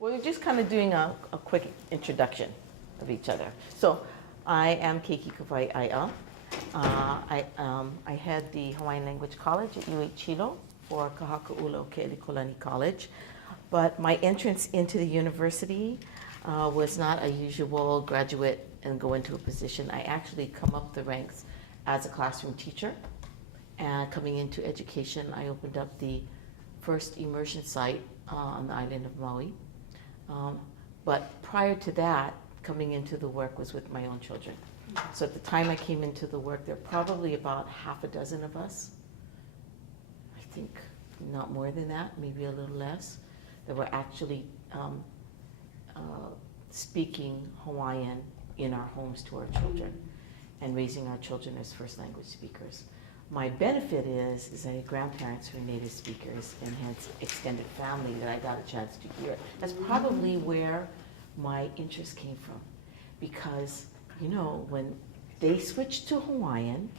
We're just kind of doing a quick introduction of each other. So I am Keiki Kawai'ae'a. I head the Hawaiian Language College at UH Hilo for Kahaka'ula Ke'elikolani College. But my entrance into the university was not a usual graduate and go into a position. I actually come up the ranks as a classroom teacher. And coming into education, I opened up the first immersion site on the island of Maui. But prior to that, coming into the work was with my own children. So at the time I came into the work, there were probably about half a dozen of us. I think not more than that, maybe a little less, that were actually speaking Hawaiian in our homes to our children and raising our children as first language speakers. My benefit is I had grandparents who were native speakers and hence extended family that I got a chance to hear. That's probably where my interest came from. Because, you know, when they switch to Hawaiian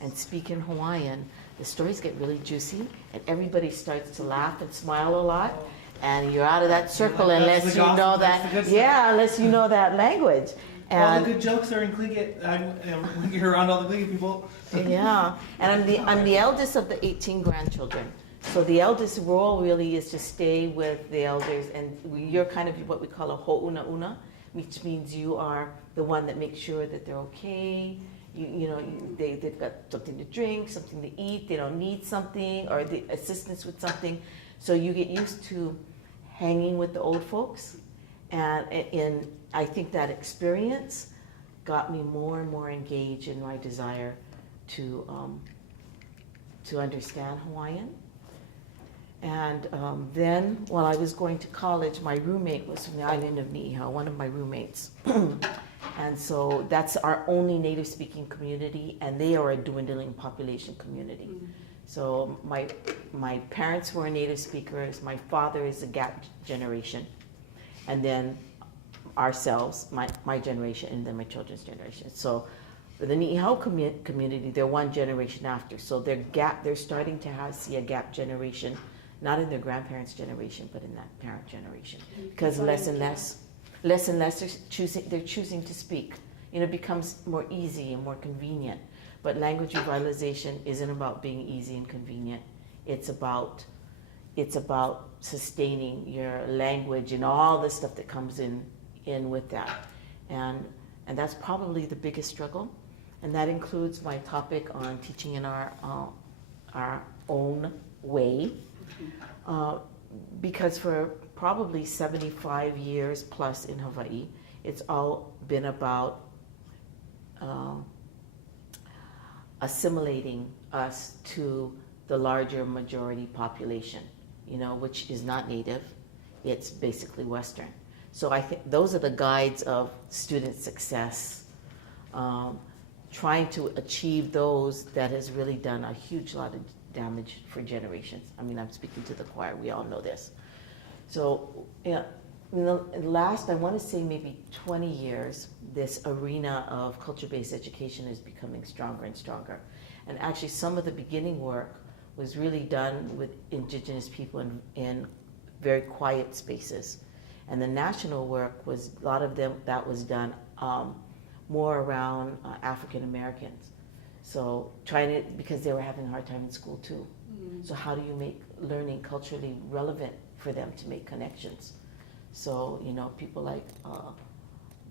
and speak in Hawaiian, the stories get really juicy and everybody starts to laugh and smile a lot. And you're out of that circle unless you know that, unless you know that language. And all the good jokes are in Kliket. You're around all the Kliket people. Yeah, and I'm the eldest of the 18 grandchildren. So the eldest role really is to stay with the elders, and you're kind of what we call a ho'una-una, which means you are the one that makes sure that they're okay. They've got something to drink, something to eat. They don't need something or the assistance with something. So you get used to hanging with the old folks, and I think that experience got me more and more engaged in my desire to understand Hawaiian. And then, while I was going to college, my roommate was from the island of Ni'ihau, one of my roommates. And so that's our only native-speaking community, and they are a dwindling population community. So my parents were native speakers, my father is a gap generation, and then ourselves, my generation, and then my children's generation. So for the Ni'ihau community, they're one generation after. So they're starting to see a gap generation, not in their grandparents' generation, but in that parent generation. Because less and less they're choosing to speak. It becomes more easy and more convenient. But language revitalization isn't about being easy and convenient. It's about sustaining your language and all the stuff that comes in with that. And that's probably the biggest struggle. And that includes my topic on teaching in our own way. Because for probably 75 years plus in Hawaii, it's all been about assimilating us to the larger majority population, which is not native. It's basically Western. So I think those are the guides of student success. Trying to achieve those that has really done a huge lot of damage for generations. I mean, I'm speaking to the choir, we all know this. So, in the last, I want to say maybe 20 years, this arena of culture-based education is becoming stronger and stronger. And actually some of the beginning work was really done with indigenous people in very quiet spaces. And the national work was, a lot of them, that was done more around African Americans. So because they were having a hard time in school too. So how do you make learning culturally relevant for them to make connections? So, people like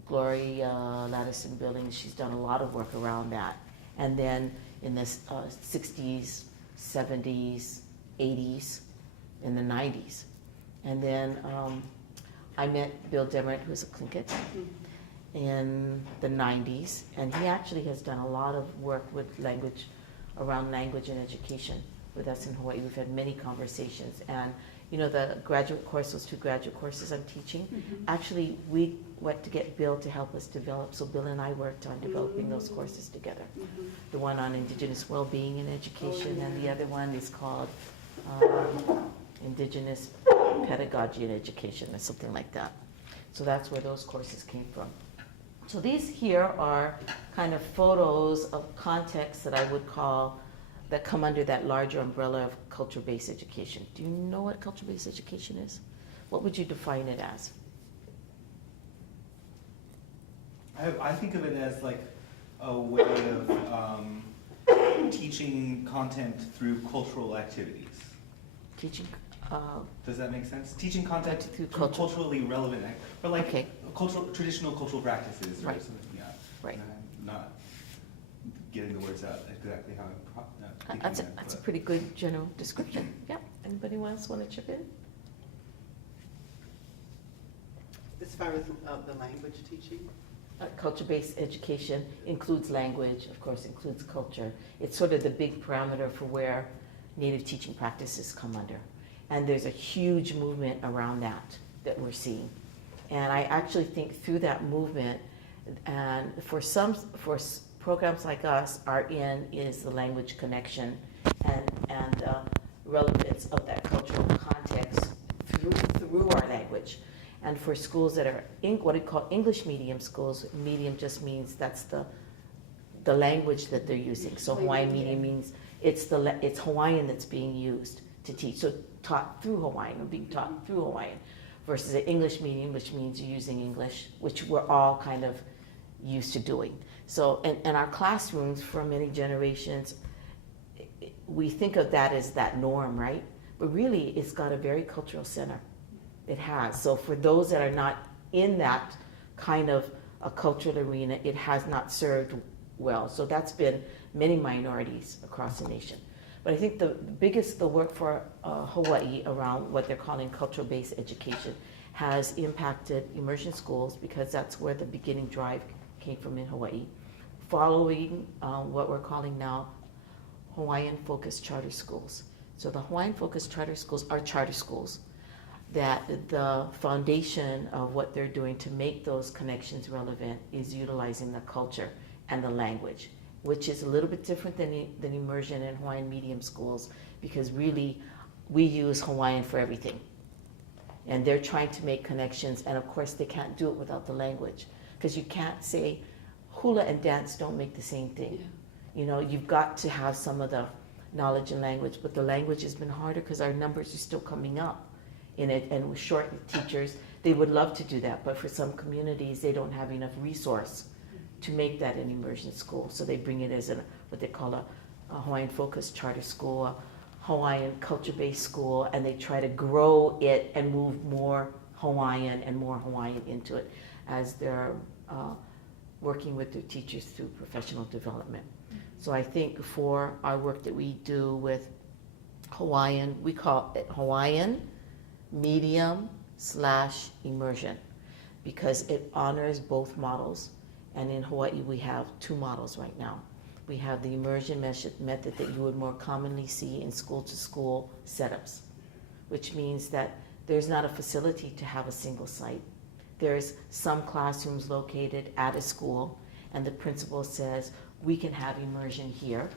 Gloria Ladison Billings, she's done a lot of work around that. And then in the 60s, 70s, 80s, in the 90s. And then I met Bill Demeritt, who's a Tlingit, in the 90s. And he actually has done a lot of work with language, around language and education with us in Hawaii. We've had many conversations. And the graduate course, those 2 graduate courses I'm teaching, actually we went to get Bill to help us develop. So Bill and I worked on developing those courses together. The one on Indigenous well-being in education, and the other one is called Indigenous pedagogy in education, or something like that. So that's where those courses came from. So these here are kind of photos of contexts that I would call that come under that larger umbrella of culture-based education. Do you know what culture-based education is? What would you define it as? I think of it as like a way of teaching content through cultural activities. Teaching, Does that make sense? Teaching content Through through culture. culturally relevant, or like Okay. traditional cultural practices, or Right. something. Yeah. Right. Not getting the words out exactly how I'm thinking That's a, that, that's a but- pretty good general description. Yeah. Anybody else want to chip in? As far as the language teaching? Culture-based education includes language, of course, includes culture. It's sort of the big parameter for where native teaching practices come under. And there's a huge movement around that we're seeing. And I actually think through that movement, and for programs like us, our in is the language connection and relevance of that cultural context through our language. And for schools that are what we call English medium schools, medium just means that's the language that they're using. So Hawaiian medium means it's Hawaiian that's being used to teach. So taught through Hawaiian or being taught through Hawaiian versus an English medium, which means you're using English, which we're all kind of used to doing. So, and our classrooms for many generations, we think of that as that norm, right? But really, it's got a very cultural center. It has. So for those that are not in that kind of a cultural arena, it has not served well. So that's been many minorities across the nation. But I think the work for Hawaii around what they're calling cultural-based education has impacted immersion schools because that's where the beginning drive came from in Hawaii. Following what we're calling now Hawaiian-focused charter schools. So the Hawaiian-focused charter schools are charter schools that the foundation of what they're doing to make those connections relevant is utilizing the culture and the language, which is a little bit different than immersion in Hawaiian medium schools, because really we use Hawaiian for everything. And they're trying to make connections, and of course they can't do it without the language, because you can't say hula and dance don't make the same thing. Yeah. You know, you've got to have some of the knowledge and language, but the language has been harder because our numbers are still coming up in it, and with short teachers, they would love to do that, but for some communities, they don't have enough resource to make that an immersion school. So they bring it as what they call a Hawaiian-focused charter school, a Hawaiian culture-based school, and they try to grow it and move more Hawaiian into it as they're working with their teachers through professional development. So I think for our work that we do with Hawaiian, we call it Hawaiian medium/immersion because it honors both models. And in Hawaii, we have two models right now. We have the immersion method that you would more commonly see in school-to-school setups, which means that there's not a facility to have a single site. There's some classrooms located at a school, and the principal says, we can have immersion here.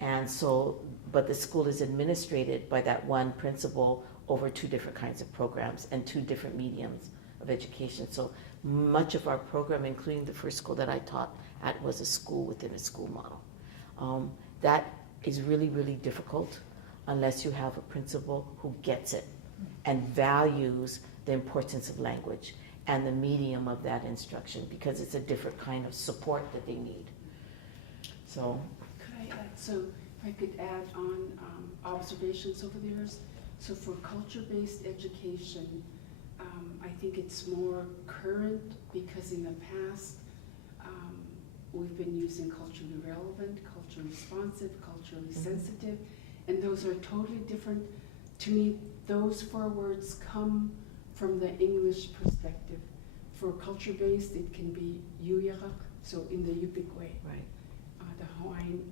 And so, but the school is administrated by that one principal over two different kinds of programs and two different mediums of education. So much of our program, including the first school that I taught at, was a school within a school model. That is really, really difficult unless you have a principal who gets it and values the importance of language and the medium of that instruction, because it's a different kind of support that they need. So. Could I add, so if I could add on observations over the years. So for culture-based education, I think it's more current because in the past, we've been using culturally relevant, culturally responsive, culturally sensitive, and those are totally different. To me, those four words come from the English perspective. For culture-based, it can be yuyarak, so in the Yupik way, Right. The Hawaiian,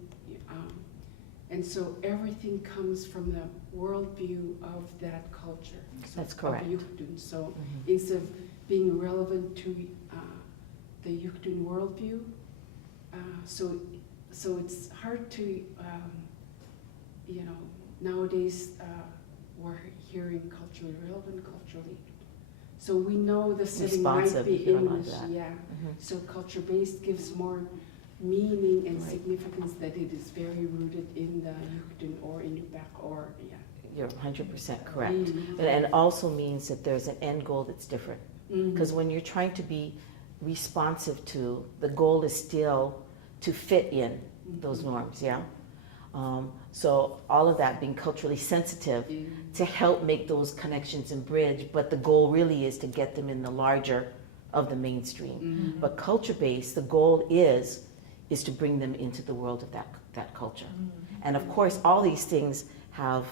and so everything comes from the worldview of that culture. That's correct. Of Yuktun. So instead of being relevant to the Yuktun worldview, so it's hard to, nowadays we're hearing culturally relevant, culturally. So we know the setting Responsive, might be if you don't like English, that. yeah. So culture-based gives more meaning and Right. significance that it is very rooted in the Yuktun or in Yupik or, yeah. you're 100% correct. Mhm. And it also means that there's an end goal that's different. Mhm. Because when you're trying to be responsive to, the goal is still to fit in those norms, yeah? So all of that being culturally sensitive to help make those connections and bridge, but the goal really is to get them in the larger of the mainstream. Mhm. But culture-based, the goal is to bring them into the world of that culture. And of course, all these things have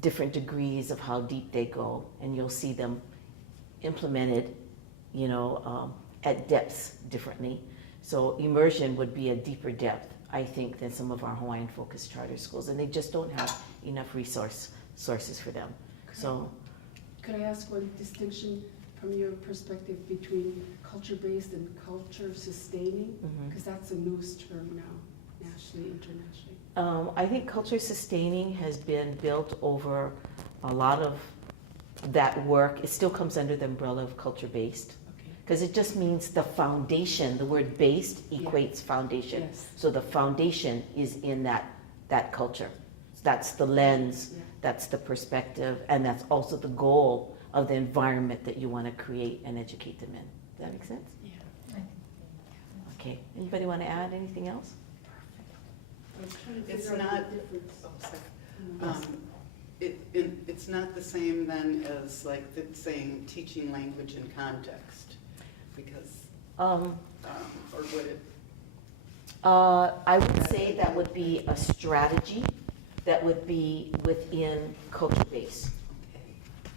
different degrees of how deep they go, and you'll see them implemented, you know, at depths differently. So immersion would be a deeper depth, I think, than some of our Hawaiian-focused charter schools, and they just don't have enough sources for them. So, Could I ask one distinction from your perspective between culture-based and culture-sustaining? mhm. Because that's a newest term now, nationally, internationally. I think culture sustaining has been built over a lot of that work. It still comes under the umbrella of culture-based, Okay. because it just means the foundation. The word based Yeah. equates foundation. Yes. So the foundation is in that culture. That's the lens, Yeah. that's the perspective, and that's also the goal of the environment that you want to create and educate them in. Does that make sense? Yeah. Okay. Anybody want to add anything else? I was trying to It's figure out not- the difference. Oh, sorry. Mm. It's not the same then as like saying teaching language in context, because, or would it? I would say that would be a strategy that would be within culture base. Okay.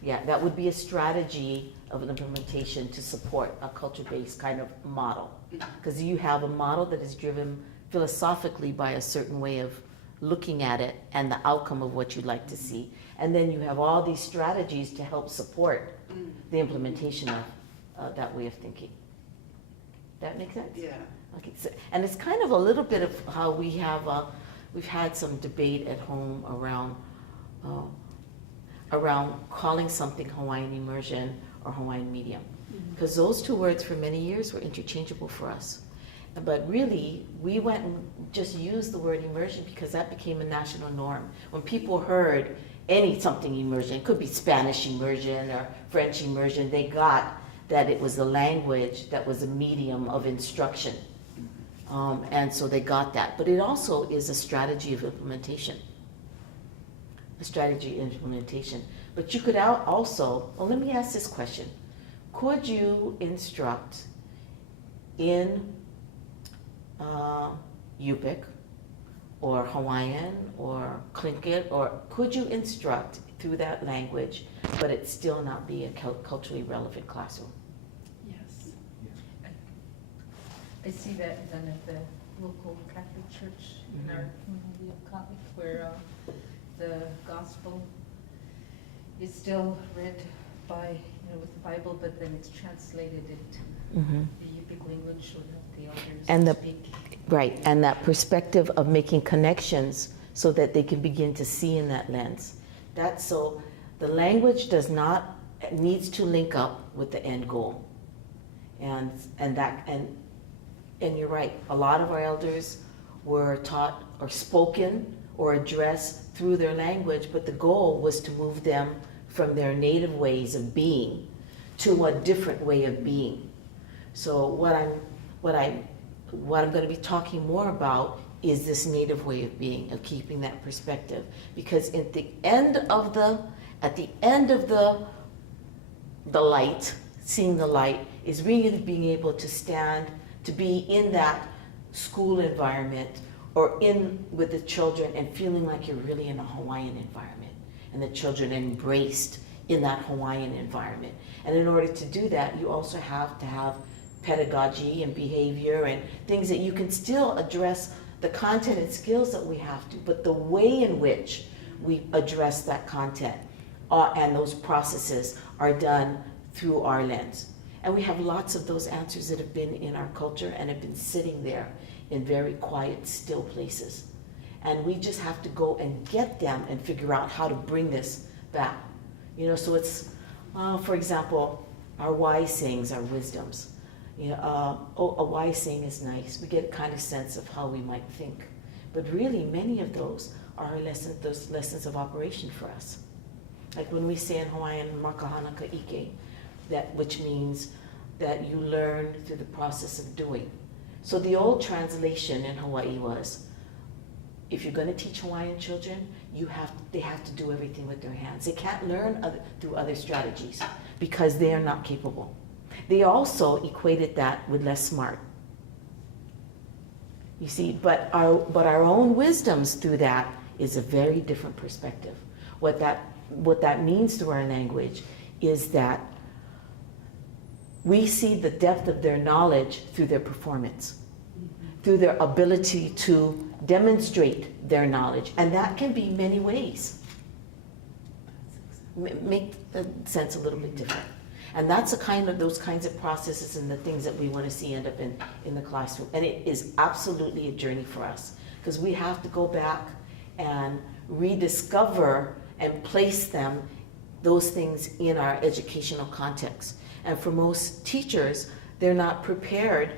Yeah, that would be a strategy of an implementation to support a culture-based kind of model. Because you have a model that is driven philosophically by a certain way of looking at it and the outcome of what you'd like to see. And then you have all these strategies to help support the implementation of that way of thinking. That make sense? Yeah. Okay, so, and it's kind of a little bit of how we have, we've had some debate at home around calling something Hawaiian immersion or Hawaiian medium. Because those two words for many years were interchangeable for us. But really, we went and just used the word immersion because that became a national norm. When people heard something immersion, it could be Spanish immersion or French immersion, they got that it was a language that was a medium of instruction. And so they got that. But it also is a strategy of implementation. A strategy of implementation. But you could also, well, let me ask this question. Could you instruct in Yupik or Hawaiian or Tlingit, or could you instruct through that language, but it still not be a culturally relevant classroom? Yes. I see that then at the local Catholic church in our community of Catholic, where the gospel is still read by, with the Bible, but then it's translated into the Yupik language so that the elders And speak. Right, and that perspective of making connections so that they can begin to see in that lens. That's so the language needs to link up with the end goal. And you're right, a lot of our elders were taught or spoken or addressed through their language, but the goal was to move them from their native ways of being to a different way of being. So what I'm going to be talking more about is this native way of being, of keeping that perspective, because at the end of the light, seeing the light, is really being able to stand, to be in that school environment or with the children and feeling like you're really in a Hawaiian environment and the children embraced in that Hawaiian environment. And in order to do that, you also have to have pedagogy and behavior and things that you can still address the content and skills that we have to, but the way in which we address that content and those processes are done through our lens. And we have lots of those answers that have been in our culture and have been sitting there in very quiet, still places. And we just have to go and get them and figure out how to bring this back. So it's, for example, our wise sayings, our wisdoms. A wise saying is nice. We get a kind of sense of how we might think. But really, many of those are those lessons of operation for us. Like when we say in Hawaiian, makahana ka'ike, which means that you learn through the process of doing. So the old translation in Hawaii was, if you're going to teach Hawaiian children, they have to do everything with their hands. They can't learn through other strategies because they are not capable. They also equated that with less smart. You see, but our own wisdoms through that is a very different perspective. What that means through our language is that we see the depth of their knowledge through their performance, through their ability to demonstrate their knowledge, and that can be many ways. Make the sense a little bit different. And that's those kinds of processes and the things that we want to see end up in the classroom. And it is absolutely a journey for us, because we have to go back and rediscover and place those things in our educational context. And for most teachers, they're not prepared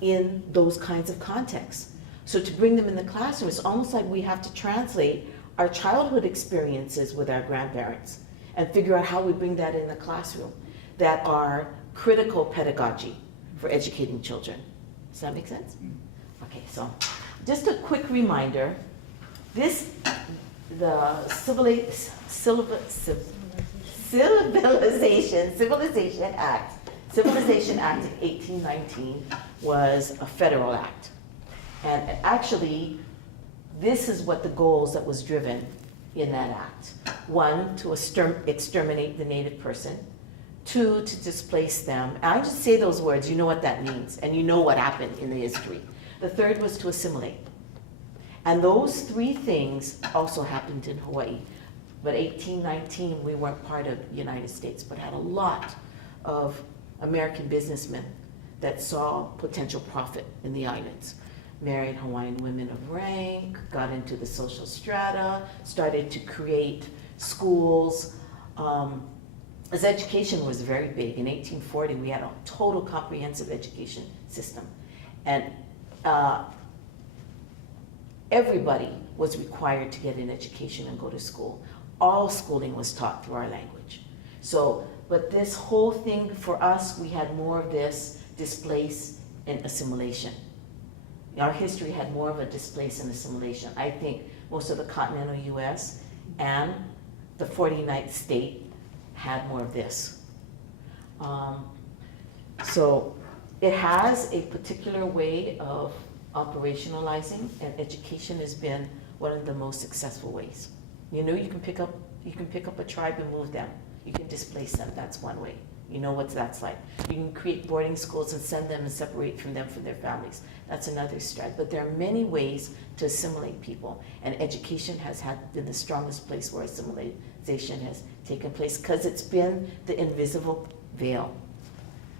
in those kinds of contexts. So to bring them in the classroom, it's almost like we have to translate our childhood experiences with our grandparents and figure out how we bring that in the classroom that are critical pedagogy for educating children. Does that make sense? Okay, so just a quick reminder, the Civilization Act of 1819 was a federal act. And actually, this is what the goals that was driven in that act. 1, to exterminate the native person. 2, to displace them. And I just say those words, you know what that means, and you know what happened in the history. The 3rd was to assimilate. And those 3 things also happened in Hawaii. But 1819, we weren't part of the United States, but had a lot of American businessmen that saw potential profit in the islands. Married Hawaiian women of rank, got into the social strata, started to create schools. As education was very big. In 1840, we had a total comprehensive education system. And everybody was required to get an education and go to school. All schooling was taught through our language. So, but this whole thing for us, we had more of this displace and assimilation. Our history had more of a displace and assimilation. I think most of the continental US and the 49th state had more of this. So it has a particular way of operationalizing, and education has been one of the most successful ways. You know, you can pick up a tribe and move them. You can displace them. That's one way. You know what that's like. You can create boarding schools and send them and separate from them from their families. That's another strategy. But there are many ways to assimilate people, and education has been the strongest place where assimilation has taken place, because it's been the invisible veil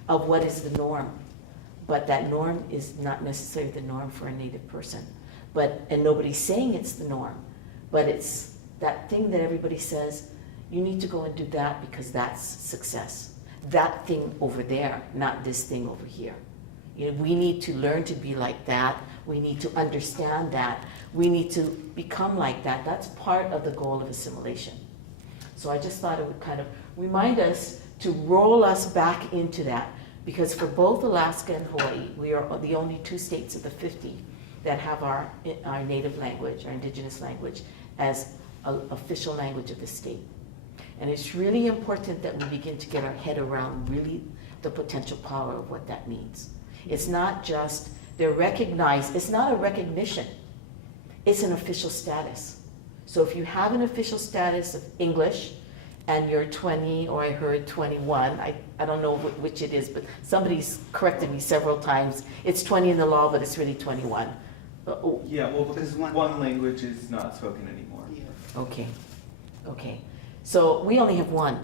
of what is the norm. But that norm is not necessarily the norm for a Native person. And nobody's saying it's the norm, but it's that thing that everybody says, you need to go and do that because that's success. That thing over there, not this thing over here. You know, we need to learn to be like that. We need to understand that. We need to become like that. That's part of the goal of assimilation. So I just thought it would kind of remind us to roll us back into that, because for both Alaska and Hawaii, we are the only 2 states of the 50 that have our native language, our indigenous language, as an official language of the state. And it's really important that we begin to get our head around really the potential power of what that means. It's not just, they're recognized, it's not a recognition, it's an official status. So if you have an official status of English and you're 20, or I heard 21, I don't know which it is, but somebody's corrected me several times. It's 20 in the law, but it's really 21. Yeah, well, because one language is not spoken anymore. Yeah. Okay. So we only have one,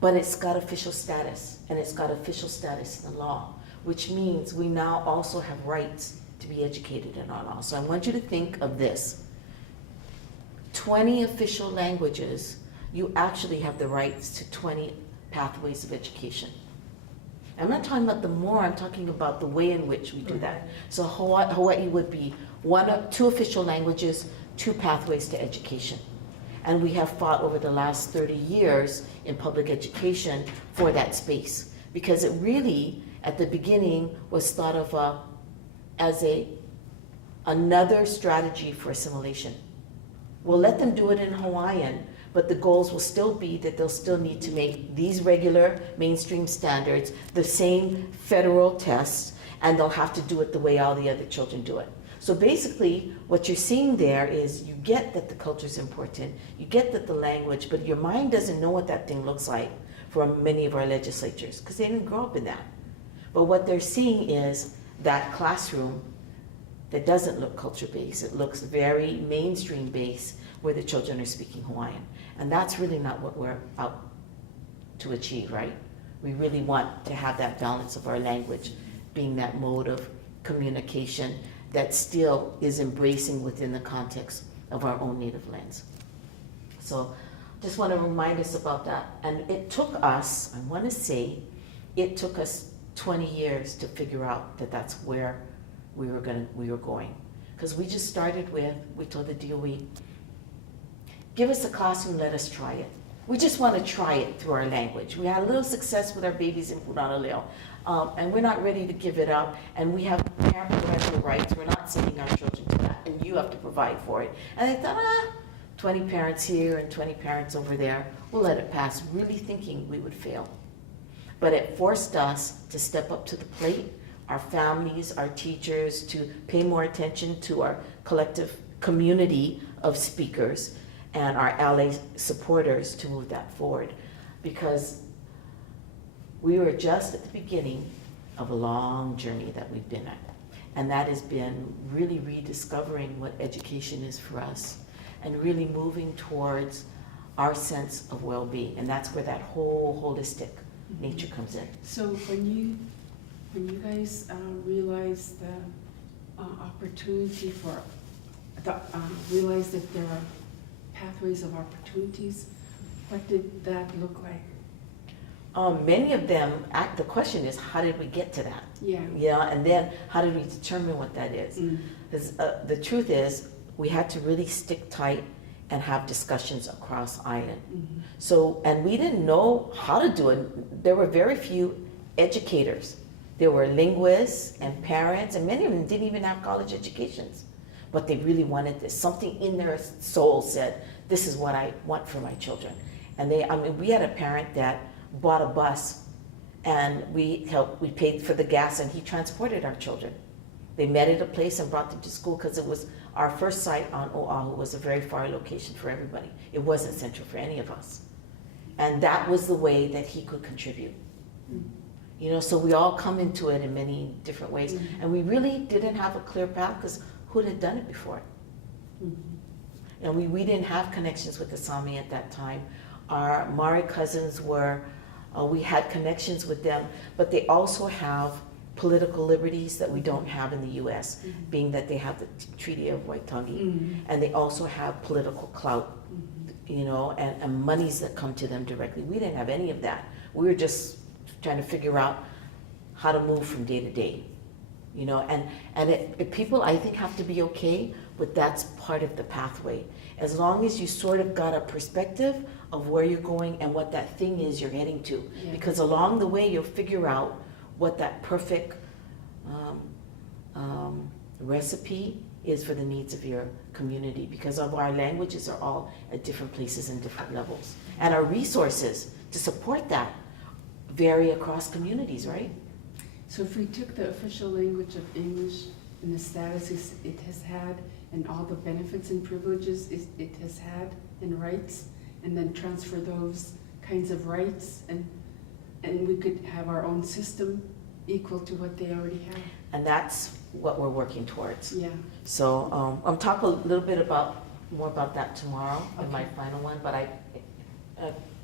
but it's got official status, and it's got official status in the law, which means we now also have rights to be educated in our law. So I want you to think of this. 20 official languages, you actually have the rights to 20 pathways of education. I'm not talking about the more, I'm talking about the way in which we do that. So Hawaii would be two official languages, 2 pathways to education. And we have fought over the last 30 years in public education for that space. Because it really, at the beginning, was thought of as another strategy for assimilation. We'll let them do it in Hawaiian, but the goals will still be that they'll still need to make these regular mainstream standards, the same federal tests, and they'll have to do it the way all the other children do it. So basically, what you're seeing there is you get that the culture is important, you get that the language, but your mind doesn't know what that thing looks like from many of our legislatures, because they didn't grow up in that. But what they're seeing is that classroom that doesn't look culture-based. It looks very mainstream-based, where the children are speaking Hawaiian. And that's really not what we're out to achieve, right? We really want to have that balance of our language being that mode of communication that still is embracing within the context of our own native lands. So just want to remind us about that. And it took us, I want to say, it took us 20 years to figure out that that's where we were going. Because we just started with, we told the DOE, give us a classroom, let us try it. We just want to try it through our language. We had a little success with our babies in Punana and we're not ready to give it up, and we have parent parental rights. We're not sending our children to that, and you have to provide for it. And I thought, 20 parents here and 20 parents over there, we'll let it pass, really thinking we would fail. But it forced us to step up to the plate, our families, our teachers, to pay more attention to our collective community of speakers, and our ally supporters to move that forward, because we were just at the beginning of a long journey that we've been at. And that has been really rediscovering what education is for us and really moving towards our sense of well-being. And that's where that whole holistic nature comes in. So when you guys realized the opportunity for, realized that there are pathways of opportunities, what did that look like? Many of them, the question is, how did we get to that? Yeah. Yeah, and then how did we determine what that is? Because the truth is, we had to really stick tight and have discussions across island. So, and we didn't know how to do it. There were very few educators. There were linguists and parents, and many of them didn't even have college educations. But they really wanted this. Something in their soul said, this is what I want for my children. And we had a parent that bought a bus, and we paid for the gas, and he transported our children. They met at a place and brought them to school, because it was our first site on Oahu was a very far location for everybody. It wasn't central for any of us. And that was the way that he could contribute. You know, so we all come into it in many different ways. And we really didn't have a clear path, because who had done it before? And we didn't have connections with the Sami at that time. Our Maori cousins were, we had connections with them, but they also have political liberties that we don't have in the U.S., being that they have the Treaty of Waitangi, and they also have political clout, you know, and monies that come to them directly. We didn't have any of that. We were just trying to figure out how to move from day to day, you know, and people, I think, have to be okay, but that's part of the pathway. As long as you sort of got a perspective of where you're going and what that thing is you're heading to. Yeah. Because along the way, you'll figure out what that perfect recipe is for the needs of your community, because of our languages are all at different places and different levels. And our resources to support that vary across communities, right? So if we took the official language of English and the status it has had, and all the benefits and privileges it has had, and rights, and then transfer those kinds of rights, and we could have our own system equal to what they already have. And that's what we're working towards. Yeah. So I'll talk a little bit more about that tomorrow in my Okay. final one, but I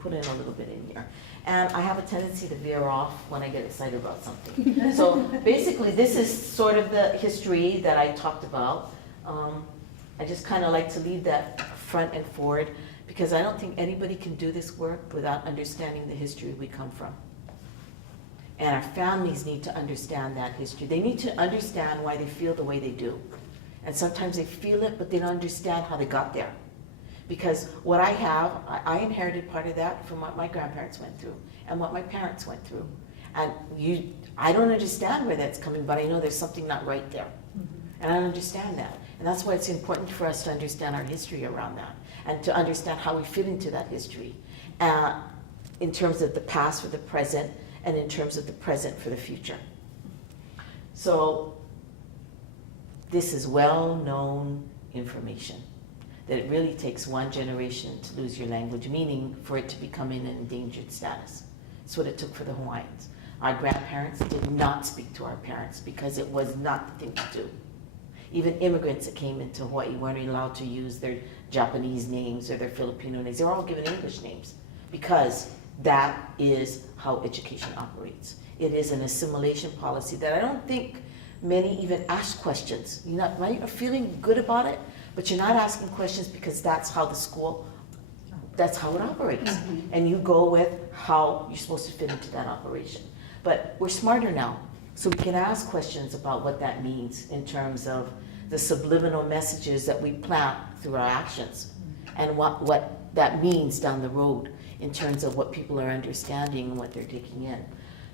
put in a little bit in here. And I have a tendency to veer off when I get excited about something. So basically, this is sort of the history that I talked about. I just kind of like to leave that front and forward, because I don't think anybody can do this work without understanding the history we come from. And our families need to understand that history. They need to understand why they feel the way they do. And sometimes they feel it, but they don't understand how they got there. Because what I have, I inherited part of that from what my grandparents went through and what my parents went through. And I don't understand where that's coming, but I know there's something not right there. And I don't understand that. And that's why it's important for us to understand our history around that and to understand how we fit into that history in terms of the past for the present and in terms of the present for the future. So this is well-known information, that it really takes one generation to lose your language, meaning for it to become in an endangered status. That's what it took for the Hawaiians. Our grandparents did not speak to our parents because it was not the thing to do. Even immigrants that came into Hawaii weren't allowed to use their Japanese names or their Filipino names. They were all given English names because that is how education operates. It is an assimilation policy that I don't think many even ask questions. You're not right? You're feeling good about it, but you're not asking questions because that's how the school, that's how it operates. And you go with how you're supposed to fit into that operation. But we're smarter now, so we can ask questions about what that means in terms of the subliminal messages that we plant through our actions and what that means down the road in terms of what people are understanding and what they're taking in.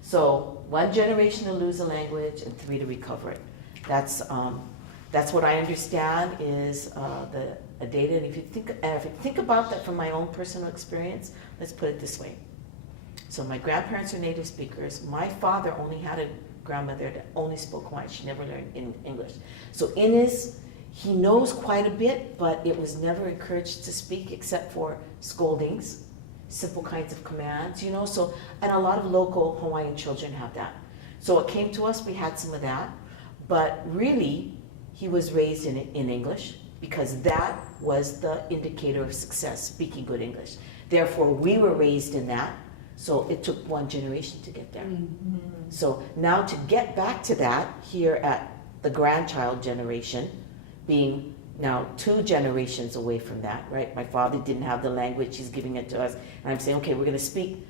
So 1 generation to lose a language and 3 to recover it. That's what I understand is the data. And if you think about that from my own personal experience, let's put it this way. So my grandparents are native speakers. My father only had a grandmother that only spoke Hawaiian. She never learned English. So he knows quite a bit, but it was never encouraged to speak except for scoldings, simple kinds of commands, you know. So, and a lot of local Hawaiian children have that. So it came to us, we had some of that, but really he was raised in English because that was the indicator of success, speaking good English. Therefore, we were raised in that. So it took 1 generation to get there. So now to get back to that, here at the grandchild generation, being now 2 generations away from that, right? My father didn't have the language, he's giving it to us. And I'm saying, okay, we're gonna speak,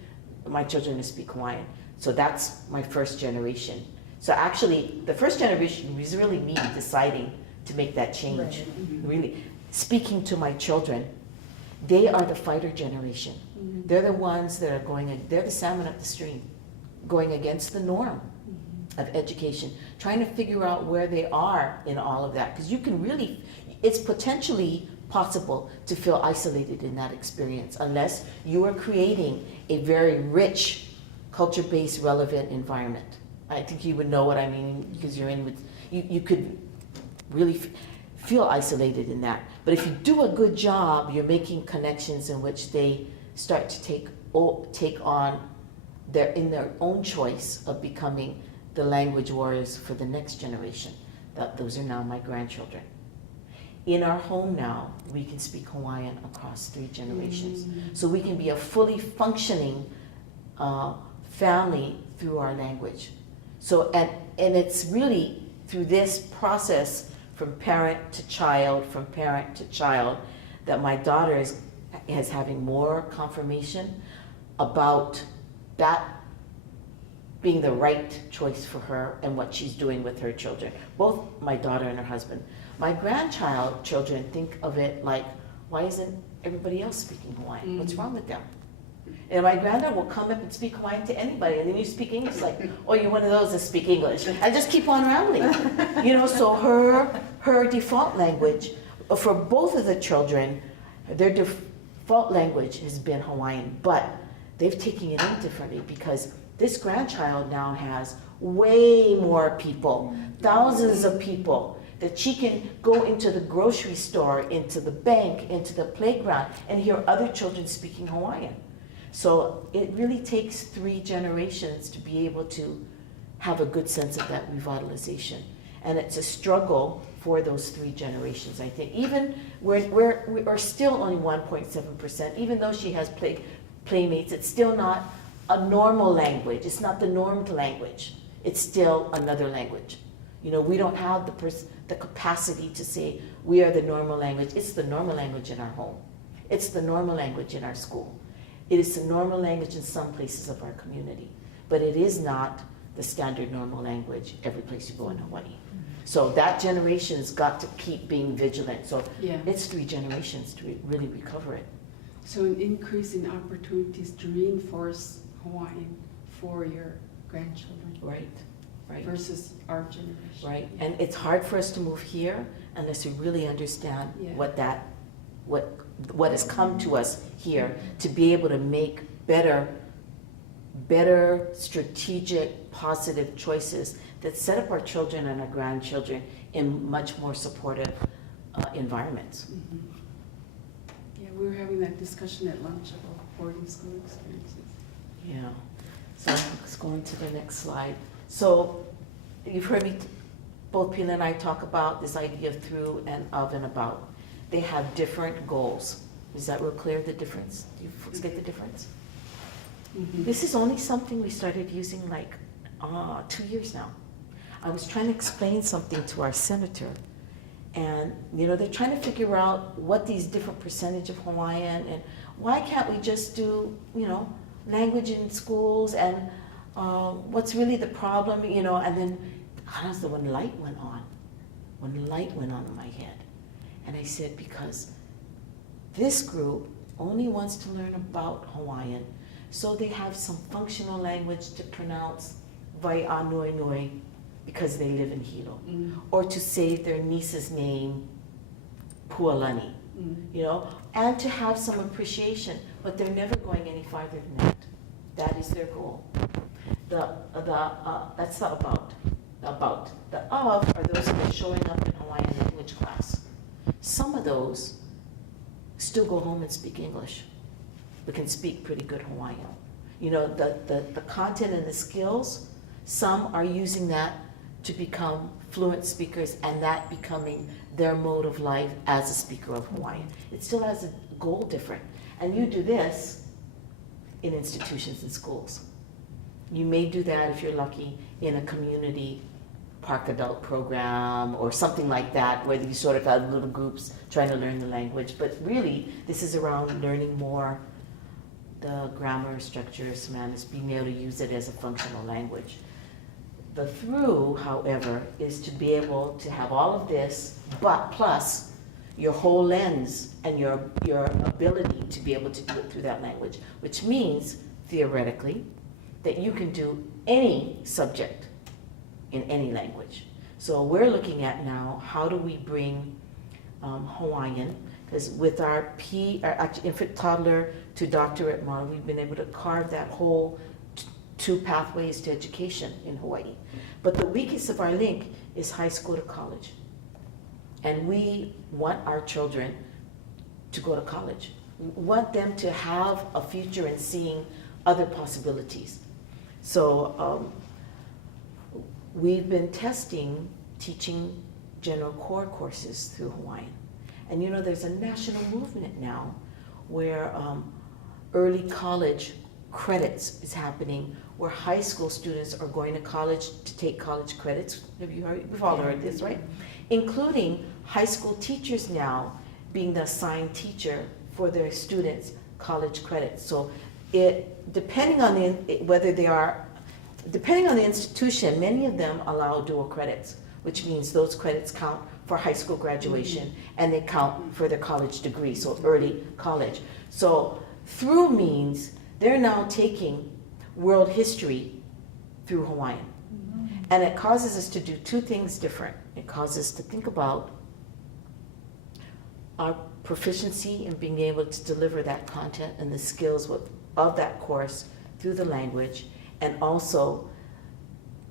my children to speak Hawaiian. So that's my 1st generation. So actually, the 1st generation was really me deciding to make that change. Really, speaking to my children, they are the fighter generation. They're the ones that are they're the salmon up the stream, going against the norm of education, trying to figure out where they are in all of that. Because you can really, it's potentially possible to feel isolated in that experience unless you are creating a very rich, culture-based, relevant environment. I think you would know what I mean because you're in with, you could really feel isolated in that. But if you do a good job, you're making connections in which they start to take on in their own choice of becoming the language warriors for the next generation. Those are now my grandchildren. In our home now, we can speak Hawaiian across 3 generations. So we can be a fully functioning family through our language. So, and it's really through this process from parent to child, that my daughter is having more confirmation about that being the right choice for her and what she's doing with her children, both my daughter and her husband. My children think of it like, why isn't everybody else speaking Hawaiian? What's wrong with them? And my granddaughter will come up and speak Hawaiian to anybody, and then you speak English, like, oh, you're one of those that speak English, and just keep on rambling. You know, so her default language, for both of the children, their default language has been Hawaiian, but they've taken it in differently because this grandchild now has way more people, thousands of people, that she can go into the grocery store, into the bank, into the playground, and hear other children speaking Hawaiian. So it really takes 3 generations to be able to have a good sense of that revitalization. And it's a struggle for those 3 generations, I think. Even we're still only 1.7%, even though she has playmates, it's still not a normal language. It's not the normed language. It's still another language. You know, we don't have the capacity to say we are the normal language. It's the normal language in our home. It's the normal language in our school. It is the normal language in some places of our community. but it is not the standard normal language every place you go in Hawaii. So that generation's got to keep being vigilant. So Yeah. it's 3 generations to really recover it. So an increase in opportunities to reinforce Hawaiian for your grandchildren Right, right, versus our generation. right. And it's hard for us to move here unless we really understand Yeah. what has come to us here to be able to make better strategic, positive choices that set up our children and our grandchildren in much more supportive environments. Mhm. Yeah, we were having that discussion at lunch about boarding school experiences. Yeah. So let's go on to the next slide. So you've heard me, both Pina and I talk about this idea of through and of and about. They have different goals. Is that real clear, the difference? Do you folks get the difference? Mhm. This is only something we started using like 2 years now. I was trying to explain something to our senator, and they're trying to figure out what these different percentage of Hawaiian, and why can't we just do language in schools, and what's really the problem, and then honestly, when the light went on in my head, and I said, because this group only wants to learn about Hawaiian, so they have some functional language to pronounce Wai'anui because they live in Hilo, Mm. or to say their niece's name Pualani, Mm. and to have some appreciation, but they're never going any farther than that. That is their goal. That's the about. The of are those that are showing up in Hawaiian language class. Some of those still go home and speak English, but can speak pretty good Hawaiian. The content and the skills, some are using that to become fluent speakers, and that becoming their mode of life as a speaker of Hawaiian. It still has a goal different. And you do this in institutions and schools. You may do that, if you're lucky, in a community park adult program or something like that, where you sort of have little groups trying to learn the language. But really, this is around learning more the grammar, structure, semantics, being able to use it as a functional language. The through, however, is to be able to have all of this, but plus your whole lens and your ability to be able to do it through that language, which means, theoretically, that you can do any subject in any language. So we're looking at now, how do we bring Hawaiian, because with our infant toddler to doctorate model, we've been able to carve that whole 2 pathways to education in Hawaii. But the weakest of our link is high school to college. And we want our children to go to college. We want them to have a future in seeing other possibilities. So we've been teaching general core courses through Hawaiian. And there's a national movement now where early college credits is happening, where high school students are going to college to take college credits. Have you heard? We've all heard this, right? Including high school teachers now being the assigned teacher for their students' college credits. So depending on the institution, many of them allow dual credits, which means those credits count for high school graduation, and they count for their college degree, so early college. So through means they're now taking world history through Hawaiian. And it causes us to do 2 things different. It causes us to think about our proficiency in being able to deliver that content and the skills of that course through the language, and also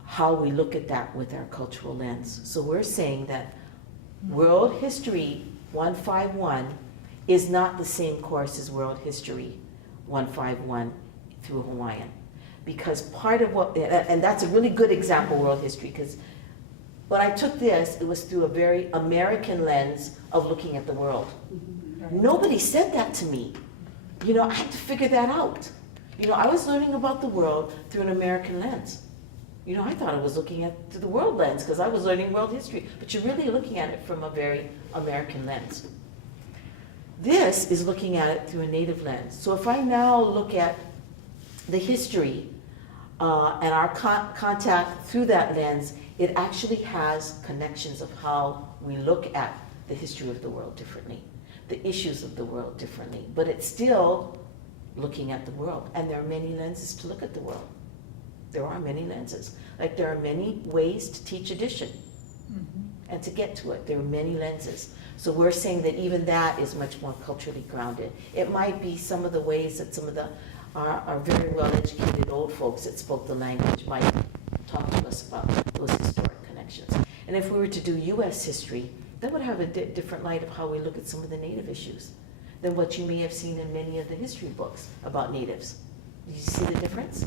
how we look at that with our cultural lens. So we're saying that World History 151 is not the same course as World History 151 through Hawaiian. Because part of and that's a really good example, world history, because when I took this, it was through a very American lens of looking at the world. Nobody said that to me. I had to figure that out. I was learning about the world through an American lens. I thought I was looking at through the world lens because I was learning world history, but you're really looking at it from a very American lens. This is looking at it through a native lens. So if I now look at the history And our contact through that lens, it actually has connections of how we look at the history of the world differently, the issues of the world differently, but it's still looking at the world. And there are many lenses to look at the world. There are many lenses. Like there are many ways to teach addition. And to get to it, there are many lenses. So we're saying that even that is much more culturally grounded. It might be some of the ways that some of the our very well-educated old folks that spoke the language might talk to us about those historic connections. And if we were to do U.S. history, that would have a different light of how we look at some of the Native issues than what you may have seen in many of the history books about Natives. Do you see the difference?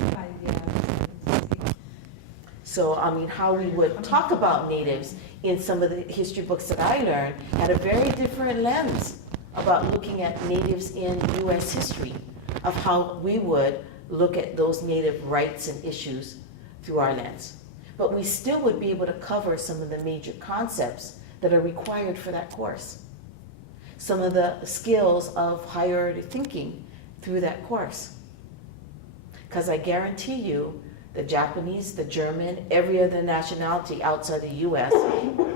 So, I mean, how we would talk about Natives in some of the history books that I learned had a very different lens about looking at Natives in U.S. history, of how we would look at those Native rights and issues through our lens. But we still would be able to cover some of the major concepts that are required for that course. Some of the skills of higher order thinking through that course. Because I guarantee you, the Japanese, the German, every other nationality outside the US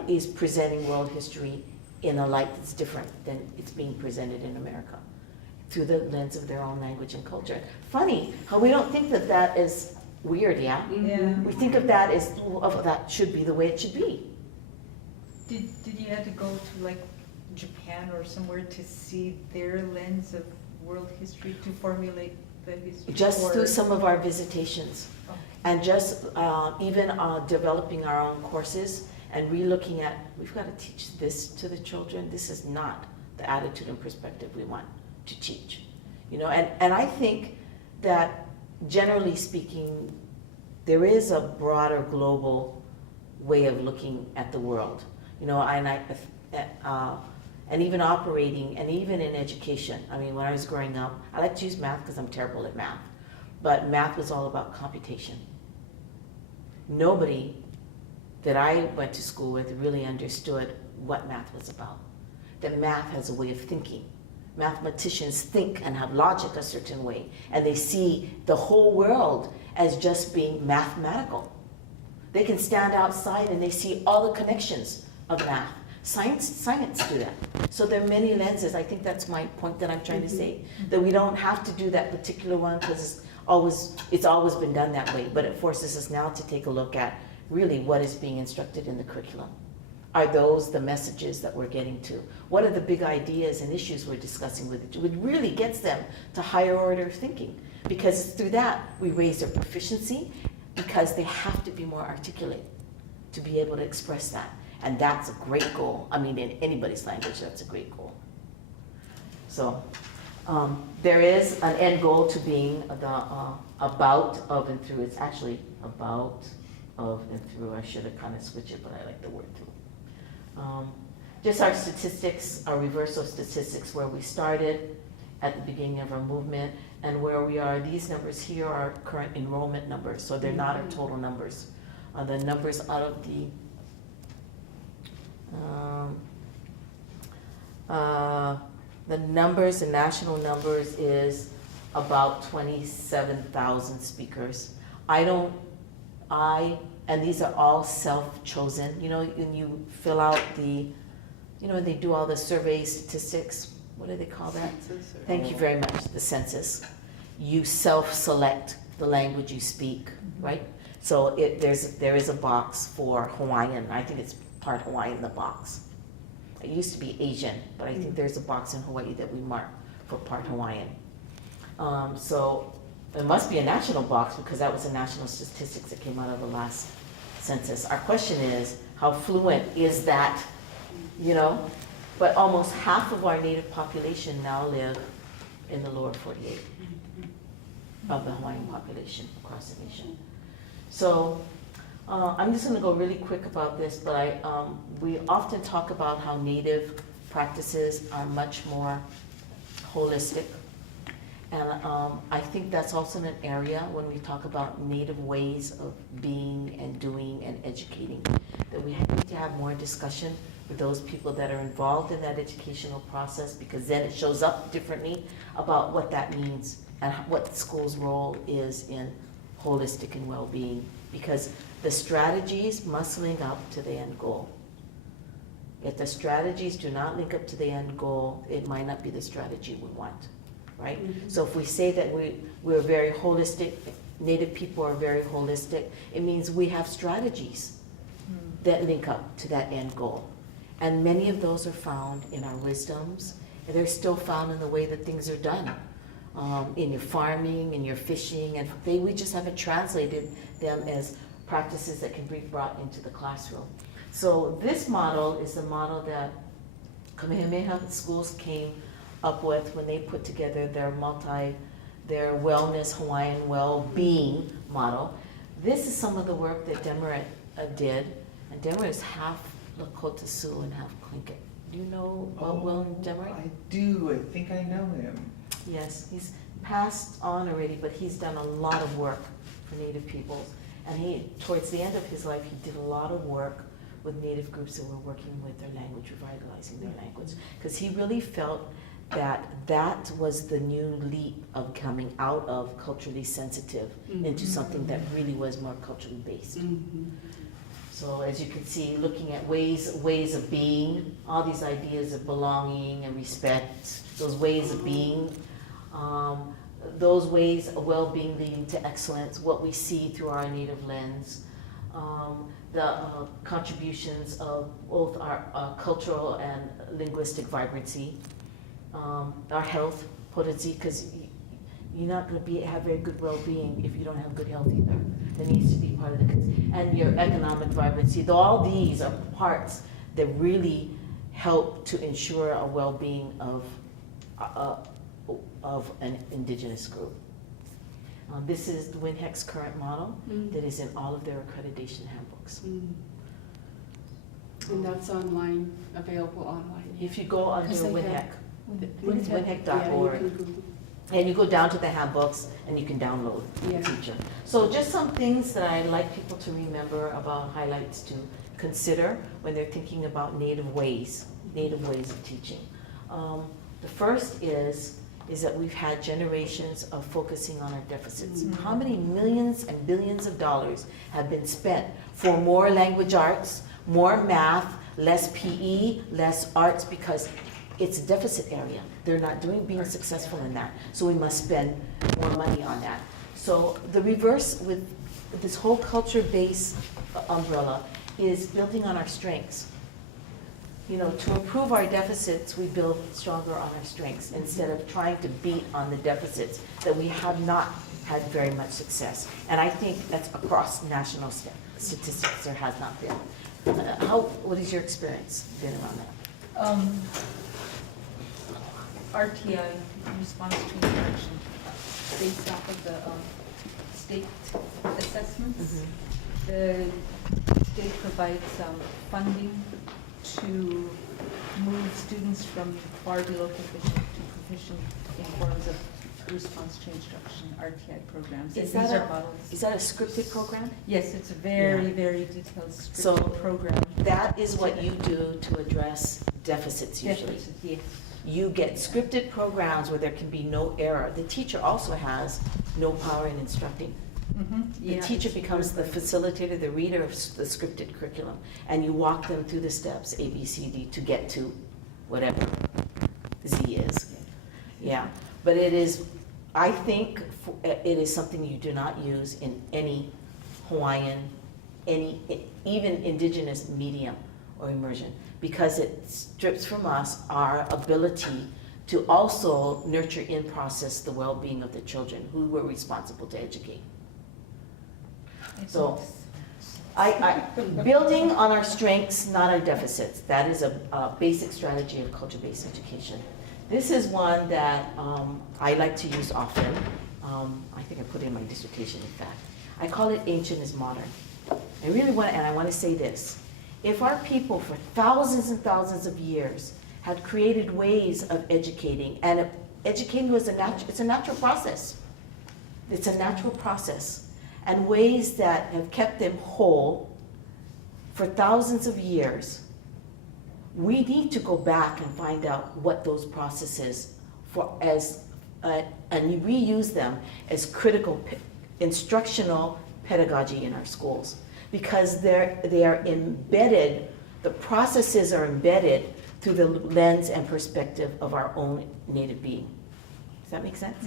is presenting world history in a light that's different than it's being presented in America, through the lens of their own language and culture. Funny how we don't think that that is weird, yeah? Yeah. We think of that as, oh, that should be the way it should be. Did you have to go to like Japan or somewhere to see their lens of world history to formulate the history? Just through some of our visitations. Oh. And just even developing our own courses and re-looking at, we've got to teach this to the children. This is not the attitude and perspective we want to teach. You know, and I think that generally speaking, there is a broader global way of looking at the world. You know, and even operating, and even in education. I mean, when I was growing up, I like to use math because I'm terrible at math, but math was all about computation. Nobody that I went to school with really understood what math was about. That math has a way of thinking. Mathematicians think and have logic a certain way, and they see the whole world as just being mathematical. They can stand outside and they see all the connections of math. Science do that. So there are many lenses. I think that's my point that I'm trying to say, that we don't have to do that particular one because it's always been done that way, but it forces us now to take a look at really what is being instructed in the curriculum. Are those the messages that we're getting to? What are the big ideas and issues we're discussing with it? It really gets them to higher order thinking, because through that we raise their proficiency, because they have to be more articulate to be able to express that. And that's a great goal. I mean, in anybody's language, that's a great goal. So there is an end goal to being the about, of, and through. It's actually about, of, and through. I should have kind of switched it, but I like the word through. Just our statistics, our reversal statistics, where we started at the beginning of our movement and where we are. These numbers here are current enrollment numbers, so they're not our total numbers. The numbers out of the numbers, the national numbers is about 27,000 speakers. And these are all self-chosen. You know, when you fill out when they do all the survey statistics, what do they call that? Census. Thank you very much, the census. You self-select the language you speak, right? So there is a box for Hawaiian. I think it's part Hawaiian, the box. It used to be Asian, but I think there's a box in Hawaii that we mark for part Hawaiian. So it must be a national box because that was the national statistics that came out of the last census. Our question is, how fluent is that, you know? But almost half of our Native population now live in the lower 48 of the Hawaiian population across the nation. So I'm just going to go really quick about this, but we often talk about how Native practices are much more holistic. And I think that's also an area when we talk about Native ways of being and doing and educating, that we need to have more discussion with those people that are involved in that educational process, because then it shows up differently about what that means and what the school's role is in holistic and well-being, because the strategies must link up to the end goal. If the strategies do not link up to the end goal, it might not be the strategy we want, right? So if we say that we're very holistic, Native people are very holistic, it means we have strategies that link up to that end goal. And many of those are found in our wisdoms, and they're still found in the way that things are done. In your farming, in your fishing, and we just haven't translated them as practices that can be brought into the classroom. So this model is the model that Kamehameha schools came up with when they put together their wellness, Hawaiian well-being model. This is some of the work that Demerit did, and Demerit is half Lakota Sioux and half Tlingit. Do you know about William Demerit? I do. I think I know him. Yes, he's passed on already, but he's done a lot of work for Native peoples. And towards the end of his life, he did a lot of work with Native groups that were working with their language, revitalizing their language. Because he really felt that that was the new leap of coming out of culturally sensitive into something that really was more culturally based. So as you can see, looking at ways of being, all these ideas of belonging and respect, those ways of being, those ways of well-being leading to excellence, what we see through our Native lens, the contributions of both our cultural and linguistic vibrancy, our health, potency, because you're not going to have very good well-being if you don't have good health either. That needs to be part of the, and your economic vibrancy. All these are parts that really help to ensure a well-being of an indigenous group. This is the WinHEC's current model that is in all of their accreditation handbooks. And that's online, available online. If you go under Because they WinHEC, it's WinHEC, winhec.org, yeah, you can Google. and you go down to the handbooks and you can download the teacher. So just some things that I like people to remember about, highlights to consider when they're thinking about Native ways of teaching. The first is that we've had generations of focusing on our deficits. How many millions and billions of dollars have been spent for more language arts, more math, less PE, less arts, because it's a deficit area. They're not being successful in that. So we must spend more money on that. So the reverse with this whole culture-based umbrella is building on our strengths. You know, to improve our deficits, we build stronger on our strengths instead of trying to beat on the deficits that we have not had very much success. And I think that's across national statistics, there has not been. What is your experience been around that? RTI, response to instruction, based off of the state assessments. The state provides funding to move students from far below proficient to proficient in forms of response to instruction, RTI programs. Is And that these a- are models. Is that a scripted program? Yes, it's a very, very detailed scripted program. That is what you do to address deficits usually. Deficit, yes. You get scripted programs where there can be no error. The teacher also has no power in instructing. The teacher becomes the facilitator, the reader of the scripted curriculum, and you walk them through the steps, A, B, C, D, to get to whatever Z is. Yeah, but it is, I think it is something you do not use in any Hawaiian, even indigenous medium or immersion, because it strips from us our ability to also nurture in process the well-being of the children who we're responsible to educate. So, building on our strengths, not our deficits. That is a basic strategy of culture-based education. This is one that I like to use often. I think I put it in my dissertation, in fact. I call it ancient is modern. I really want, and I want to say this. If our people for thousands and thousands of years had created ways of educating, and educating was it's a natural process. It's a natural process. And ways that have kept them whole for thousands of years, we need to go back and find out what those processes and reuse them as critical instructional pedagogy in our schools, because they are embedded, the processes are embedded through the lens and perspective of our own native being. Does that make sense?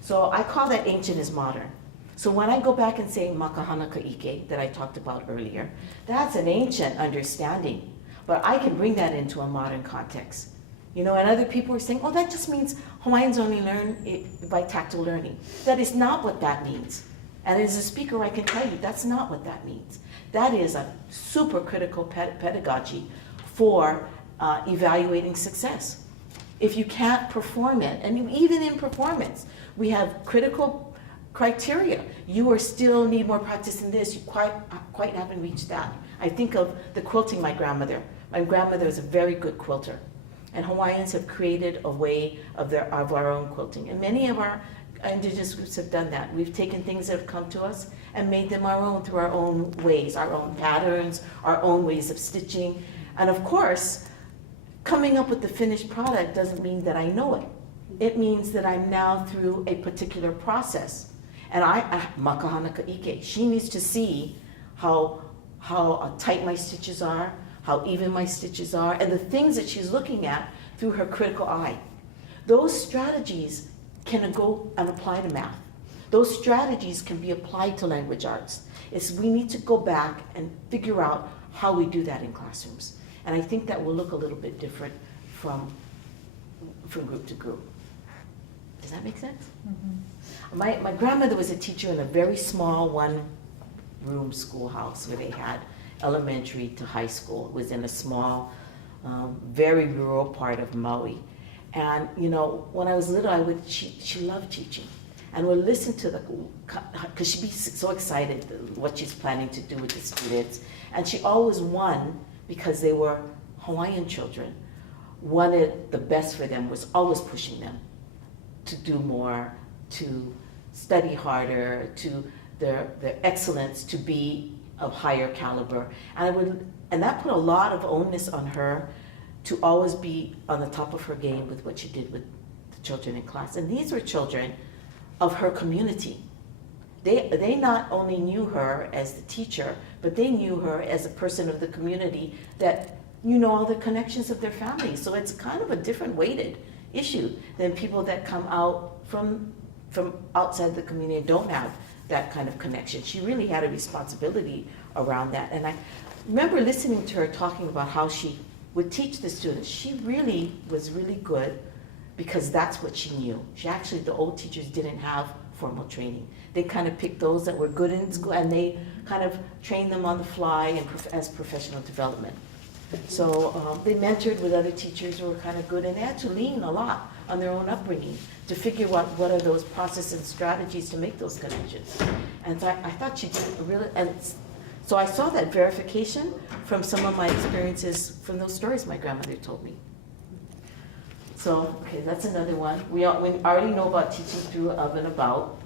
So I call that ancient as modern. So when I go back and say makahana ka'ike that I talked about earlier, that's an ancient understanding, but I can bring that into a modern context. You know, and other people are saying, oh, that just means Hawaiians only learn it by tactile learning. That is not what that means. And as a speaker, I can tell you that's not what that means. That is a super critical pedagogy for evaluating success. If you can't perform it, and even in performance, we have critical criteria. You are still need more practice in this. You quite haven't reached that. I think of the quilting my grandmother. My grandmother is a very good quilter. And Hawaiians have created a way of our own quilting. And many of our indigenous groups have done that. We've taken things that have come to us and made them our own through our own ways, our own patterns, our own ways of stitching. And of course, coming up with the finished product doesn't mean that I know it. It means that I'm now through a particular process. And makahana ka'ike, she needs to see how tight my stitches are, how even my stitches are, and the things that she's looking at through her critical eye. Those strategies can go and apply to math. Those strategies can be applied to language arts. We need to go back and figure out how we do that in classrooms. And I think that will look a little bit different from group to group. Does that make sense? Mm-hmm. My grandmother was a teacher in a very small one-room schoolhouse where they had elementary to high school. It was in a small, very rural part of Maui. And you know, when I was little, she loved teaching. And we'd listen to because she'd be so excited what she's planning to do with the students. And she always won because they were Hawaiian children. Wanted the best for them, was always pushing them to do more, to study harder, to their excellence to be of higher caliber. And that put a lot of onus on her to always be on the top of her game with what she did with the children in class. And these were children of her community. They not only knew her as the teacher, but they knew her as a person of the community that all the connections of their families. So it's kind of a different weighted issue than people that come out from outside the community and don't have that kind of connection. She really had a responsibility around that. And I remember listening to her talking about how she would teach the students. She really was really good because that's what she knew. The old teachers didn't have formal training. They kind of picked those that were good in school and they kind of trained them on the fly and as professional development. So they mentored with other teachers who were kind of good, and they had to lean a lot on their own upbringing to figure out what are those processes and strategies to make those connections. And so I thought she did really, and so I saw that verification from some of my experiences from those stories my grandmother told me. So, okay, that's another one. We already know about teaching through, of, and about.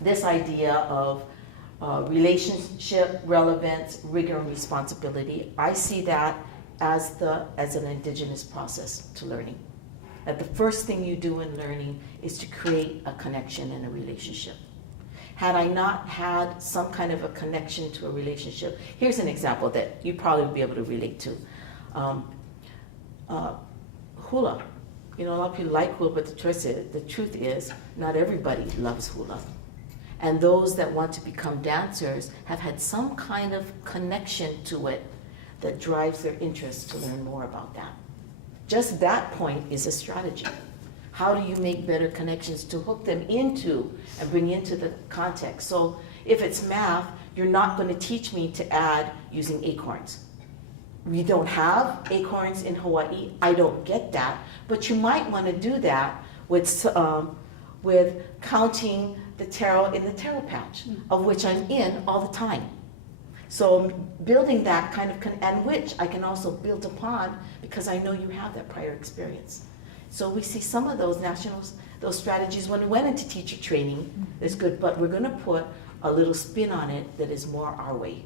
This idea of relationship, relevance, rigor, and responsibility. I see that as an indigenous process to learning. That the first thing you do in learning is to create a connection and a relationship. Had I not had some kind of a connection to a relationship, here's an example that you probably would be able to relate to. Hula. A lot of people like hula, but the truth is not everybody loves hula. And those that want to become dancers have had some kind of connection to it that drives their interest to learn more about that. Just that point is a strategy. How do you make better connections to hook them into and bring into the context? So if it's math, you're not going to teach me to add using acorns. We don't have acorns in Hawaii. I don't get that. But you might want to do that with counting the taro in the taro pouch, of which I'm in all the time. So building that kind of, and which I can also build upon because I know you have that prior experience. So we see some of those those strategies when we went into teacher training, is good, but we're gonna put a little spin on it that is more our way.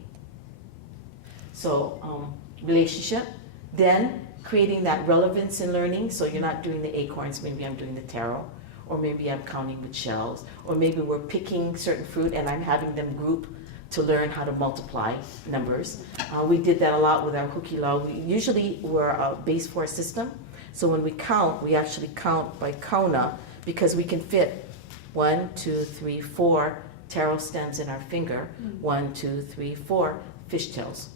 So relationship, then creating that relevance in learning, so you're not doing the acorns, maybe I'm doing the taro, or maybe I'm counting with shells, or maybe we're picking certain fruit and I'm having them group to learn how to multiply numbers. We did that a lot with our hukila. We're a base 4 system, so when we count, we actually count by kauna because we can fit 1, 2, 3, 4 taro stems in our finger, 1, 2, 3, 4 fish tails.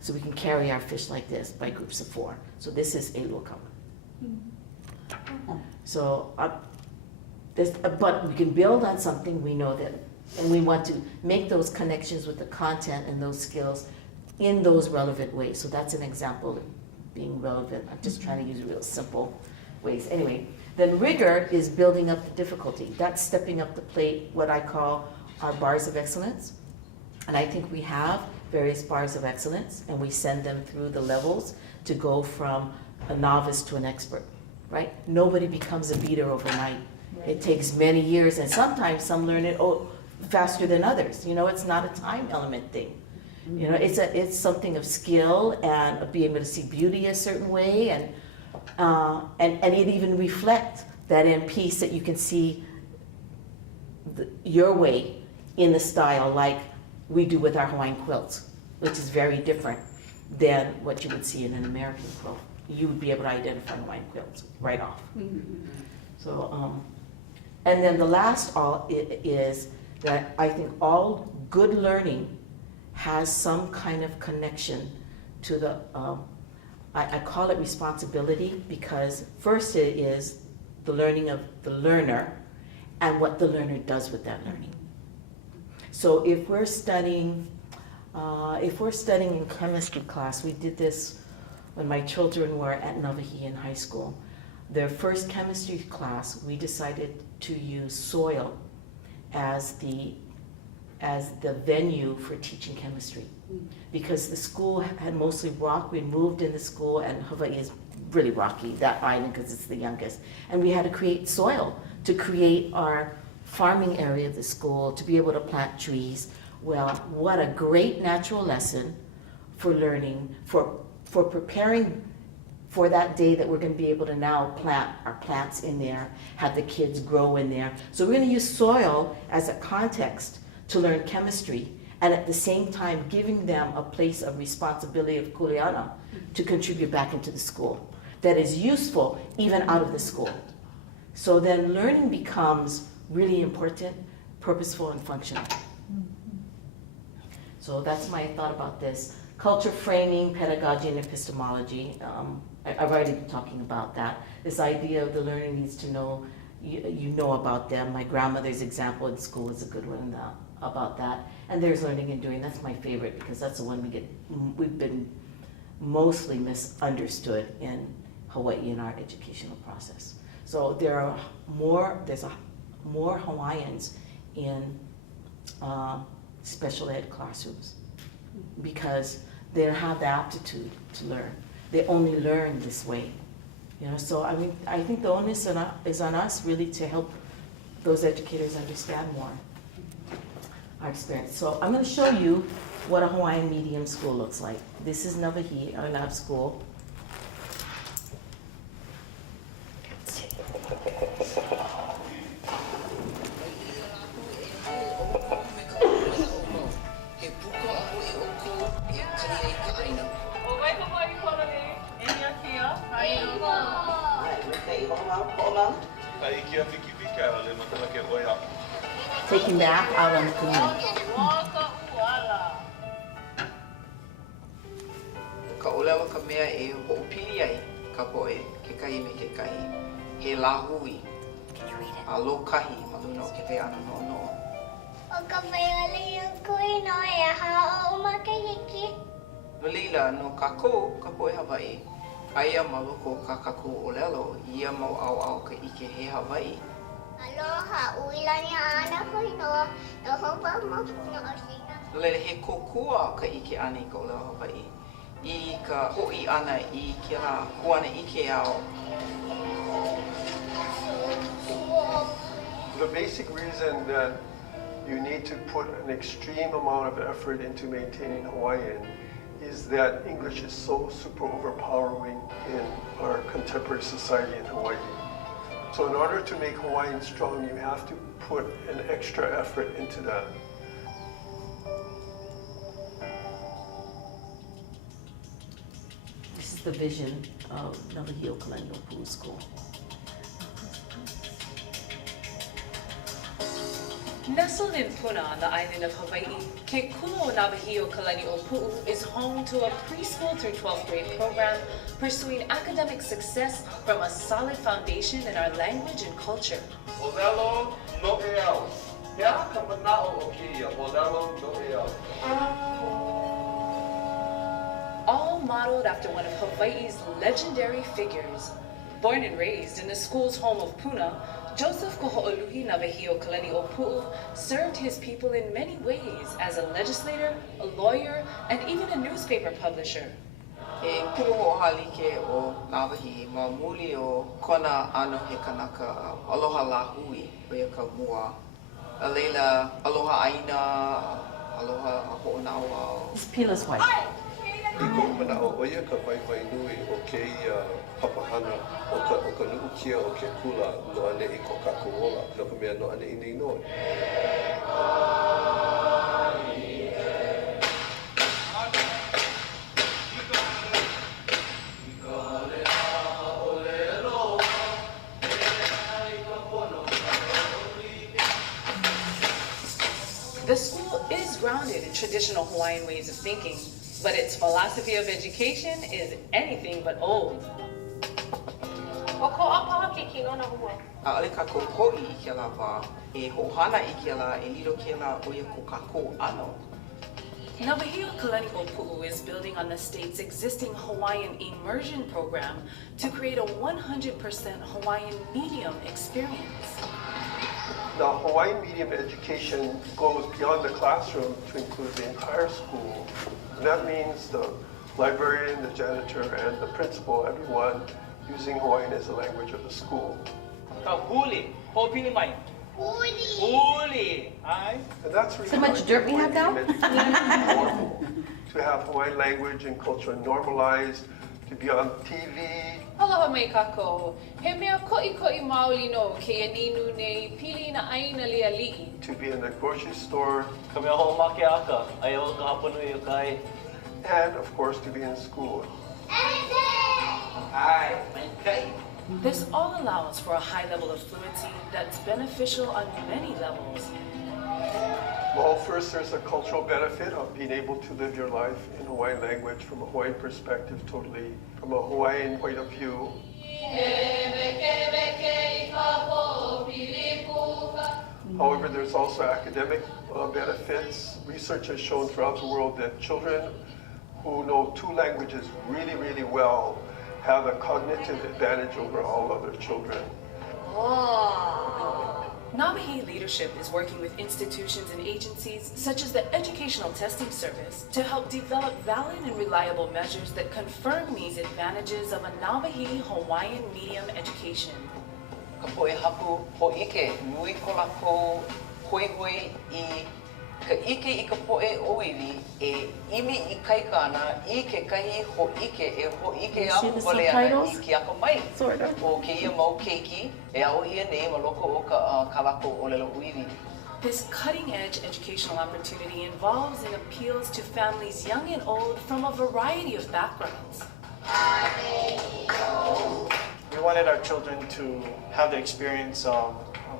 So we can carry our fish like this by groups of 4. So this is a lokama. So, but we can build on something we know that, and we want to make those connections with the content and those skills in those relevant ways. So that's an example of being relevant. I'm just trying to use real simple ways. Anyway, then rigor is building up the difficulty. That's stepping up the plate, what I call our bars of excellence. And I think we have various bars of excellence, and we send them through the levels to go from a novice to an expert, right? Nobody becomes a beater overnight. It takes many years, and sometimes some learn it faster than others. You know, it's not a time element thing. You know, it's something of skill and of being able to see beauty a certain way, and it even reflect that in piece that you can see your way in the style, like we do with our Hawaiian quilts, which is very different than what you would see in an American quilt. You would be able to identify Hawaiian quilts right off. So, and then the last is that I think all good learning has some kind of connection to the, I call it responsibility, because first it is the learning of the learner and what the learner does with that learning. So if we're studying in chemistry class, we did this when my children were at Navahi in high school. Their first chemistry class, we decided to use soil as the venue for teaching chemistry, because the school had mostly rock. We moved in the school, and Hawaii is really rocky, that island, because it's the youngest. And we had to create soil to create our farming area of the school, to be able to plant trees. Well, what a great natural lesson for learning, for preparing for that day that we're going to be able to now plant our plants in there, have the kids grow in there. So we're going to use soil as a context to learn chemistry, and at the same time giving them a place of responsibility of kuleana to contribute back into the school that is useful even out of the school. So then learning becomes really important, purposeful, and functional. So that's my thought about this. Culture framing, pedagogy, and epistemology. I've already been talking about that. This idea of the learner needs to know, you know about them. My grandmother's example in school is a good one about that. And there's learning and doing. That's my favorite, because that's the one we've been mostly misunderstood in Hawaii in our educational process. So there's more Hawaiians in special ed classrooms because they don't have the aptitude to learn. They only learn this way, you know. So I mean, I think the onus is on us really to help those educators understand more our experience. So I'm going to show you what a Hawaiian medium school looks like. This is Navahi, our lab school. Taking bath out on the community. Ka olewa ka mea e ho'opili ai ka poe ke kahi me ke kahi he lahui a lokahi ma luna o ke te ana no no. O ka whaioli o kui no e aha o makahiki. Walila no kako ka poe Hawaii. Aia ma loko ka kako olelo ia mau au au ka ike he Hawaii. Aloha uilani ana kui no hopa mo no osina. Lele he kokua ka ike ani ka olewa Hawaii. I ka hoi ana I ke rā kuana ike ao. The basic reason that you need to put an extreme amount of effort into maintaining Hawaiian is that English is so super overpowering in our contemporary society in Hawaii. So in order to make Hawaiian strong, you have to put an extra effort into that. This is the vision of Navahio Colonial Pool School. Nestled in Puna on the island of Hawaii, Ke Kulo Navahio Kalani Opu'u is home to a preschool through 12th grade program pursuing academic success from a solid foundation in our language and culture. Olelo no e au. Hea ka mana'o o kia, olelo no e au. All modeled after one of Hawaii's legendary figures. Born and raised in the school's home of Puna, Joseph Koho'oluhi Navahio Kalani Opu'u served his people in many ways as a legislator, a lawyer, and even a newspaper publisher. E kuho halike o Navahi ma muli o kona ano he kanaka aloha la hui o ia ka mua. A leila aloha aina, aloha ho'onawa. It's Pila's wife. I ko'u mana'o o ia ka waiwai nui o kēia papahana o ka nu'ukia o ke kula no ane I ko kakuola no ka mea no ane I nei noi. The school is grounded in traditional Hawaiian ways of thinking, but its philosophy of education is anything but old. Ale ka koko'i I ke la wa, e hohana I ke la, e lilo ke la o ia ko kako ano. Navahio Kalani Opu'u is building on the state's existing Hawaiian immersion program to create a 100% Hawaiian medium experience. Now, Hawaiian medium education goes beyond the classroom to include the entire school. And that means the librarian, the janitor, and the principal, everyone using Hawaiian as the language of the school. Ka huli, hopini mai. Huli, ai? And that's really So much dirt we have now? normal. To have Hawaiian language and culture normalized, to be on TV. Aloha mai kako. He mea ko'i maoli no ke ninu nei pili na aina lia li'i. To be in the grocery store. Ka mea ho make aka, ai o ka hapanui o kai. And of course to be in school. Ai, mai kai. This all allows for a high level of fluency that's beneficial on many levels. Well, first there's a cultural benefit of being able to live your life in Hawaiian language from a Hawaiian perspective, totally from a Hawaiian point of view. However, there's also academic benefits. Research has shown throughout the world that children who know two languages really, really well have a cognitive advantage over all other children. Navahi leadership is working with institutions and agencies such as the Educational Testing Service to help develop valid and reliable measures that confirm these advantages of a Navahi Hawaiian medium education. Ka poe hapu ho ike nui ko lako hoi I ka ike I ka poe oiwi e imi I kaikana I ke kahi ho ike e ho ike aku wale ana I ki ako mai. O ke ia mau keiki e au ia nei ma loko o ka lako o lelo uiwi. This cutting-edge educational opportunity involves and appeals to families young and old from a variety of backgrounds. We wanted our children to have the experience of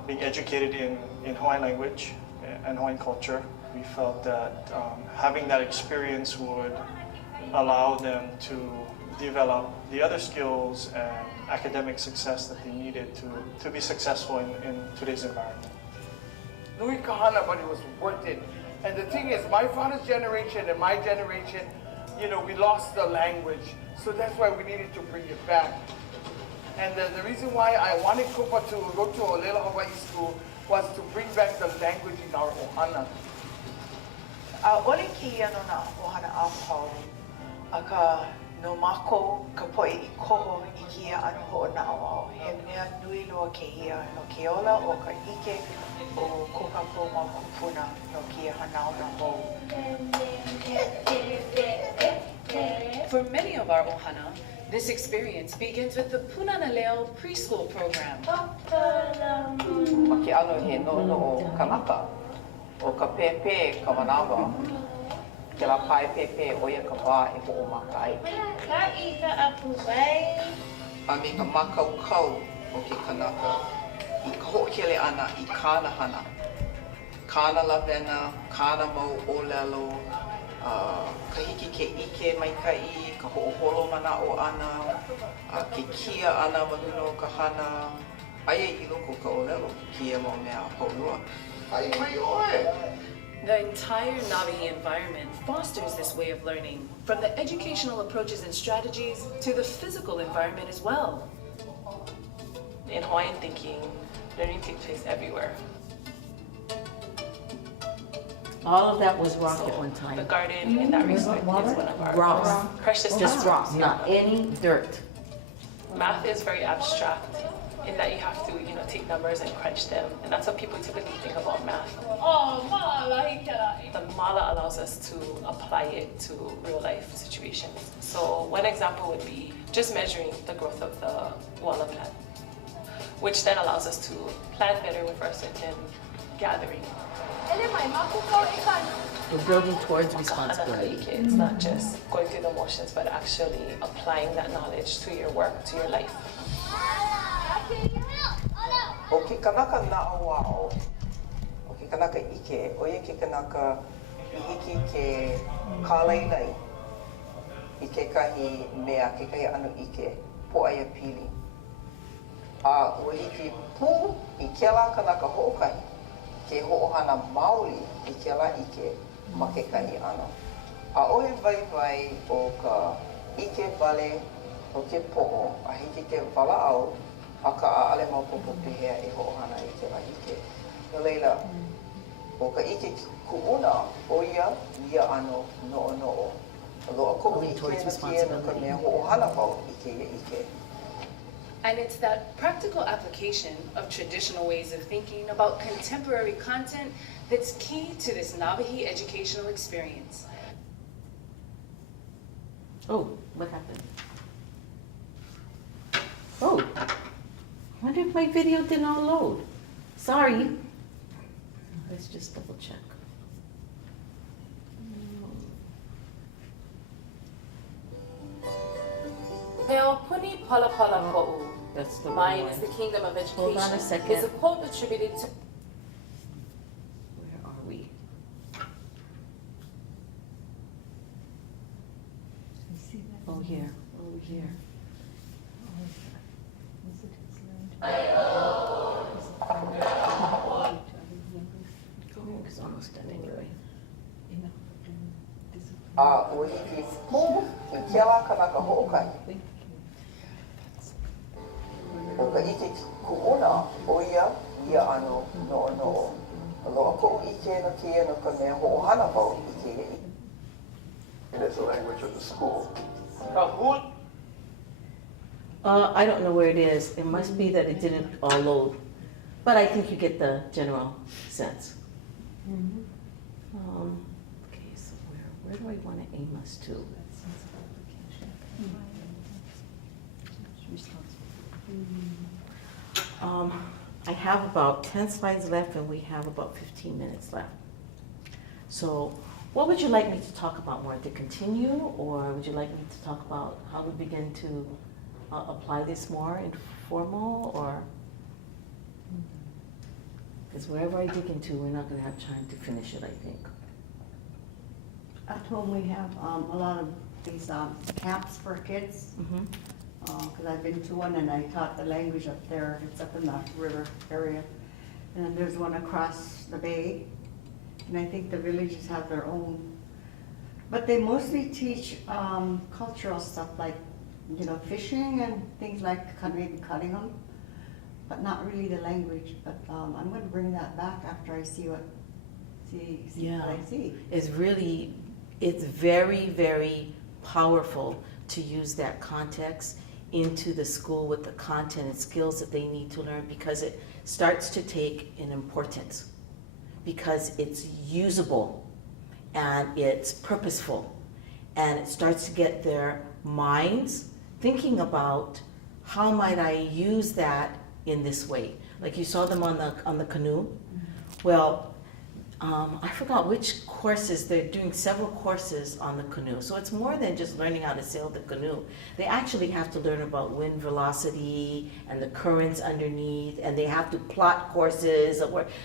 being educated in Hawaiian language and Hawaiian culture. We felt that having that experience would allow them to develop the other skills and academic success that they needed to be successful in today's environment. Nui kahana, but it was worth it. And the thing is, my father's generation and my generation, you know, we lost the language. So that's why we needed to bring it back. And the reason why I wanted Kupa to go to Olelo Hawaii School was to bring back the language in our ohana. Ole ki ano na ohana a pau aka no mako ka poe I koho I kia ano ho'ona'o he mea nui loa ke hia no ke ola o ka ike o ko kako ma kupuna no kia hanao na hou. For many of our ohana, This experience begins with the Punanaleo preschool program. Ma ke ano he no o kanaka, o ka pepe ka manawa, ke la pai pepe o ia ka wā e ho o makai. Ka I ka apu bai. A me ka makaukau o ke kanaka, I ka ho'okele ana I kāna hana. Kāna lavena, kāna mau olelo, ka hiki ke ike mai kai, ka ho'oholo mana o ana, ke kia ana manuno ka hana, aia I loko ka olelo, kia mo mea paulua. Ai mai oe! The entire Navihi environment fosters this way of learning, from the educational approaches and strategies to the physical environment as well. In Hawaiian thinking, learning takes place everywhere. All of that was rock at one time. The garden, in that respect, is one of our Rocks. precious Just rocks, resources. not any dirt. Math is very abstract in that you have to, take numbers and crunch them, and that's what people typically think about math. The mala allows us to apply it to real life situations. So one example would be just measuring the growth of the wala plant, which then allows us to plan better with our certain gathering. We're building towards responsibility. It's not just going through the motions, but actually applying that knowledge to your work, to your life. O ke kanaka na wao, o ke kanaka ike, o ia ke kanaka I hiki ke kālailai I ke kahi mea, ke kahi anu ike, po aia pili. A o hiki pū I ke la kanaka ho'okahi, ke ho'ohana maoli I ke la ike ma ke kahi ano. A ohe vai o ka ike wale o ke po'o, a hiki ke wala'au, a ka a'ale maopopo pehea e ho'ohana I ke la ike. No leila, o ka ike ku'una, o ia ano no'o. Loa ko'u ike na kia no ka mea ho'ohana wau I ke ia ike. And it's that practical application of traditional ways of thinking about contemporary content that's key to this Navihi educational experience. Oh, what happened? Oh, I wonder if my video did not load. Sorry. Let's just double check. Peo puni pala pala ko'u. That's the Mine one. is the kingdom of education. Hold on a second. Is a quote attributed to. Where are we? Oh, here. Oh, here. It's almost done anyway. A o hiki pū I ke la kanaka ho'okahi. O ka ike ku'una, o ia ano no'o. Loa ko'u ike no kia no ka mea ho'ohana wau I ke ia ike. And it's the language of the school. I don't know where it is. It must be that it didn't all load. But I think you get the general sense. Okay, so where do I want to aim us to? I have about 10 slides left and we have about 15 minutes left. So what would you like me to talk about more? To continue, or would you like me to talk about how we begin to apply this more informal, or? Because wherever I dig into, we're not going to have time to finish it, I think. At home we have a lot of these camps for kids. Because I've been to one and I taught the language up there. It's up in the river area. And then there's one across the bay. And I think the villages have their own. But they mostly teach cultural stuff like, fishing and things like maybe cutting them. But not really the language. But I'm going to bring that back after I see what I see. It's very, very powerful to use that context into the school with the content and skills that they need to learn, because it starts to take an importance, because it's usable and it's purposeful, and it starts to get their minds thinking about how might I use that in this way. Like you saw them on the canoe. Well, I forgot which courses, they're doing several courses on the canoe. So it's more than just learning how to sail the canoe. They actually have to learn about wind velocity and the currents underneath, and they have to plot courses.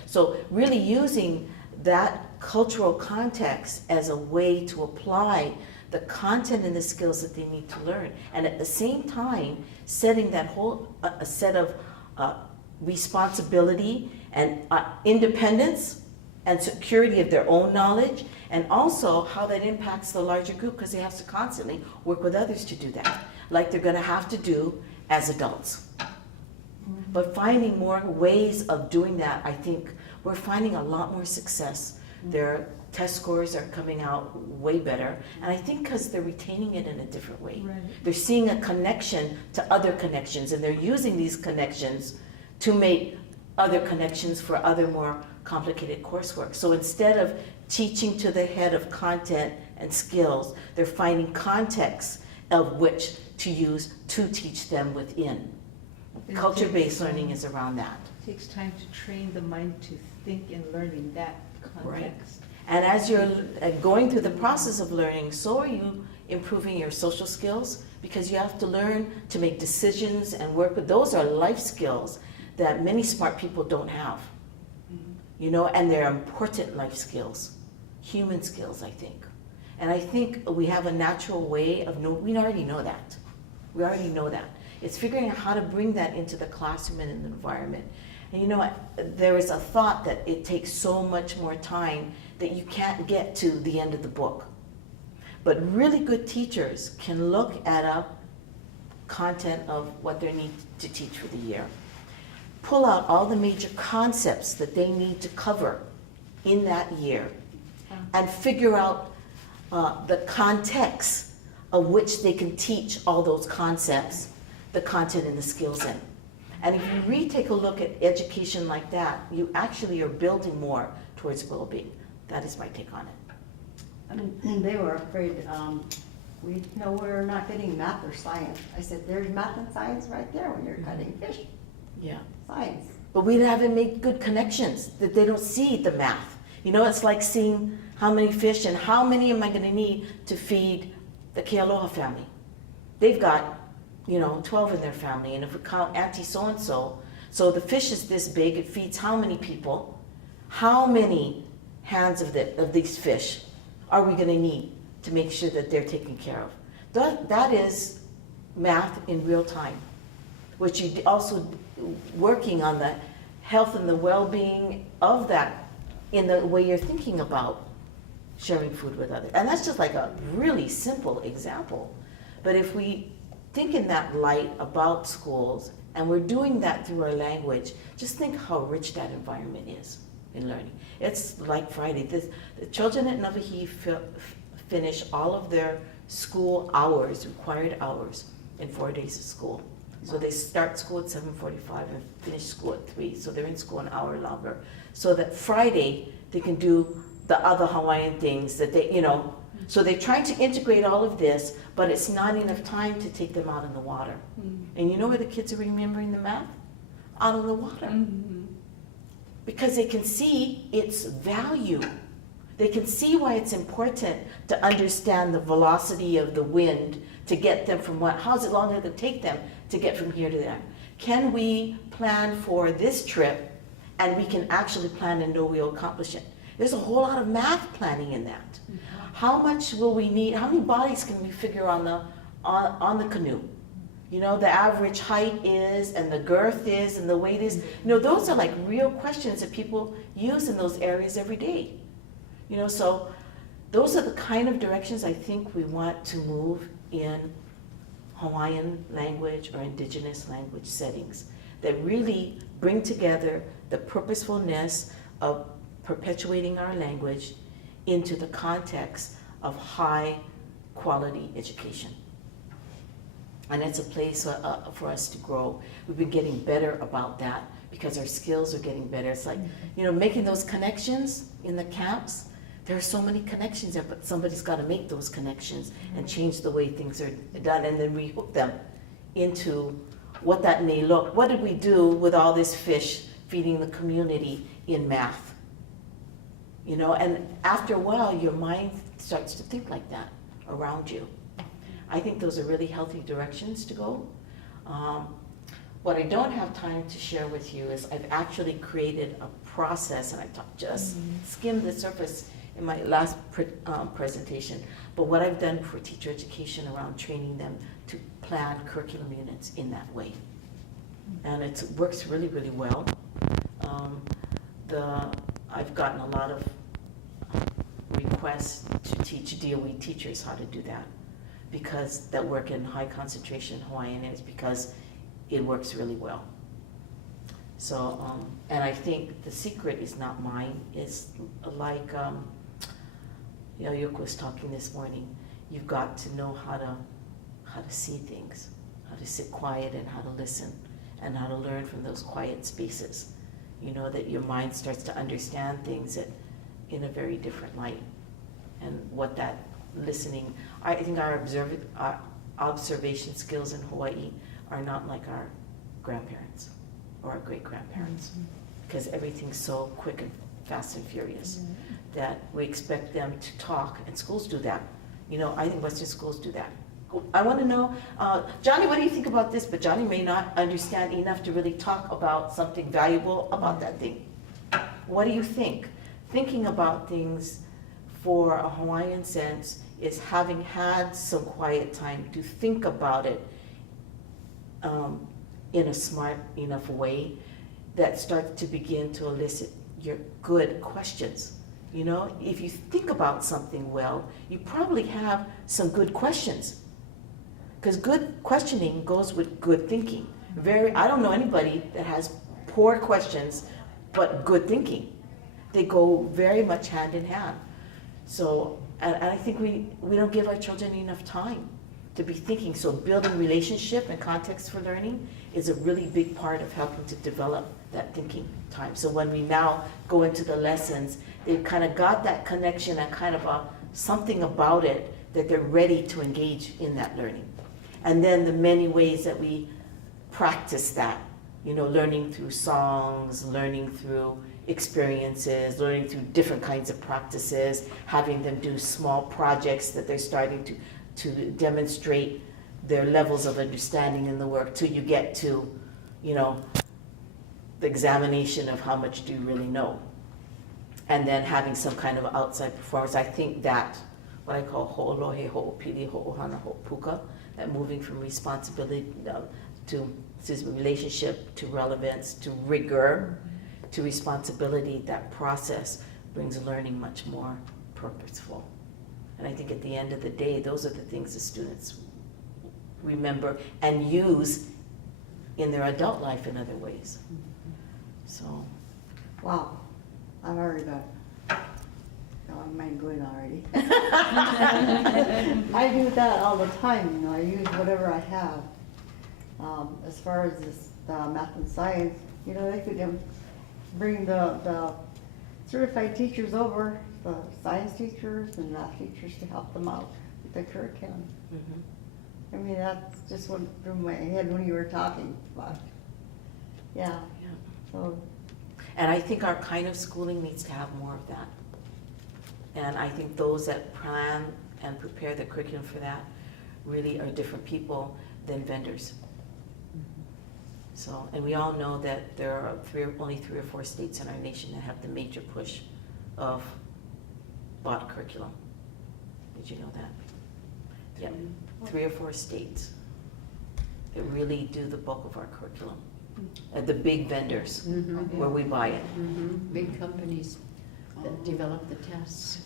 So really using that cultural context as a way to apply the content and the skills that they need to learn. And at the same time, setting that whole a set of responsibility and independence and security of their own knowledge, and also how that impacts the larger group, because they have to constantly work with others to do that, like they're going to have to do as adults. But finding more ways of doing that, I think we're finding a lot more success. Their test scores are coming out way better, and I think because they're retaining it in a different way. Right. They're seeing a connection to other connections, and they're using these connections to make other connections for other more complicated coursework. So instead of teaching to the head of content and skills, they're finding contexts of which to use to teach them within. Culture-based learning is around that. It takes time to train the mind to think and learn in that context. Right. And as you're going through the process of learning, so are you improving your social skills, because you have to learn to make decisions and work with, those are life skills that many smart people don't have. You know, and they're important life skills, human skills, I think. And I think we have a natural way of we already know that. We already know that. It's figuring out how to bring that into the classroom and in the environment. And you know what, there is a thought that it takes so much more time that you can't get to the end of the book. But really good teachers can look at a content of what they need to teach for the year, pull out all the major concepts that they need to cover in that year, and figure out the context of which they can teach all those concepts, the content and the skills in. And if you really take a look at education like that, you actually are building more towards well-being. That is my take on it. And they were afraid, we're not getting math or science. I said, there's math and science right there when you're cutting fish. Yeah. Science. But we haven't made good connections, that they don't see the math. You know, it's like seeing how many fish and how many am I going to need to feed the Kealoha family. They've got, 12 in their family, and if we count Auntie so-and-so, so the fish is this big, it feeds how many people? How many hands of these fish are we going to need to make sure that they're taken care of? That is math in real time, which you also working on the health and the well-being of that in the way you're thinking about sharing food with others. And that's just like a really simple example. But if we think in that light about schools, and we're doing that through our language, just think how rich that environment is in learning. It's like Friday. The children at Nawahi finish all of their school hours, required hours, in 4 days of school. So they start school at 7:45 and finish school at 3, so they're in school an hour longer. So that Friday, they can do the other Hawaiian things that they, so they're trying to integrate all of this, but it's not enough time to take them out in the water. And you know where the kids are remembering the math? Out on the water. Because they can see its value. They can see why it's important to understand the velocity of the wind to get them from how's it long going to take them to get from here to there? Can we plan for this trip and we can actually plan and know we'll accomplish it? There's a whole lot of math planning in that. How much will we need? How many bodies can we figure on the canoe? The average height is, and the girth is, and the weight is. Those are like real questions that people use in those areas every day. So those are the kind of directions I think we want to move in Hawaiian language or indigenous language settings that really bring together the purposefulness of perpetuating our language into the context of high quality education. And it's a place for us to grow. We've been getting better about that because our skills are getting better. It's like, making those connections in the camps there are so many connections there, but somebody's got to make those connections and change the way things are done, and then rehook them into what that may look. What did we do with all this fish feeding the community in math? You know, and after a while, your mind starts to think like that around you. I think those are really healthy directions to go. What I don't have time to share with you is I've actually created a process, and I just skimmed the surface in my last presentation, but what I've done for teacher education around training them to plan curriculum units in that way. And it works really, really well. I've gotten a lot of requests to teach DOE teachers how to do that, because that work in high concentration Hawaiian is because it works really well. So, and I think the secret is not mine. It's like, Yoko was talking this morning. You've got to know how to see things, how to sit quiet and how to listen, and how to learn from those quiet spaces. You know, that your mind starts to understand things in a very different light. And what that listening, I think our observation skills in Hawaii are not like our grandparents or our great-grandparents, because everything's so quick and fast and furious that we expect them to talk, and schools do that. You know, I think Western schools do that. I want to know, Johnny, what do you think about this? But Johnny may not understand enough to really talk about something valuable about that thing. What do you think? Thinking about things for a Hawaiian sense is having had some quiet time to think about it in a smart enough way that starts to begin to elicit your good questions. You know, if you think about something well, you probably have some good questions. Because good questioning goes with good thinking. I don't know anybody that has poor questions but good thinking. They go very much hand in hand. So, and I think we don't give our children enough time to be thinking. So building relationship and context for learning is a really big part of helping to develop that thinking time. So when we now go into the lessons, they've kind of got that connection and kind of something about it that they're ready to engage in that learning. And then the many ways that we practice that, you know, learning through songs, learning through experiences, learning through different kinds of practices, having them do small projects that they're starting to demonstrate their levels of understanding in the work till you get to, you know, the examination of how much do you really know. And then having some kind of outside performance. I think that, what I call ho'olohe, ho'opili, ho'ohana, ho'opuka, that moving from responsibility to relationship, to relevance, to rigor, to responsibility, that process brings learning much more purposeful. And I think at the end of the day, those are the things the students remember and use in their adult life in other ways. So. Wow, I've already got mine going already. I do that all the time, you know, I use whatever I have. As far as this math and science, you know, they could bring the certified teachers over, the science teachers and math teachers, to help them out with the curriculum. I mean, that's just what through my head when you were talking about. Yeah. So. And I think our kind of schooling needs to have more of that. And I think those that plan and prepare the curriculum for that really are different people than vendors. So, and we all know that there are only 3 or 4 states in our nation that have the major push of bought curriculum. Did you know that? Yeah, 3 or 4 states that really do the bulk of our curriculum. The big vendors where we buy it. Big companies that develop the tests.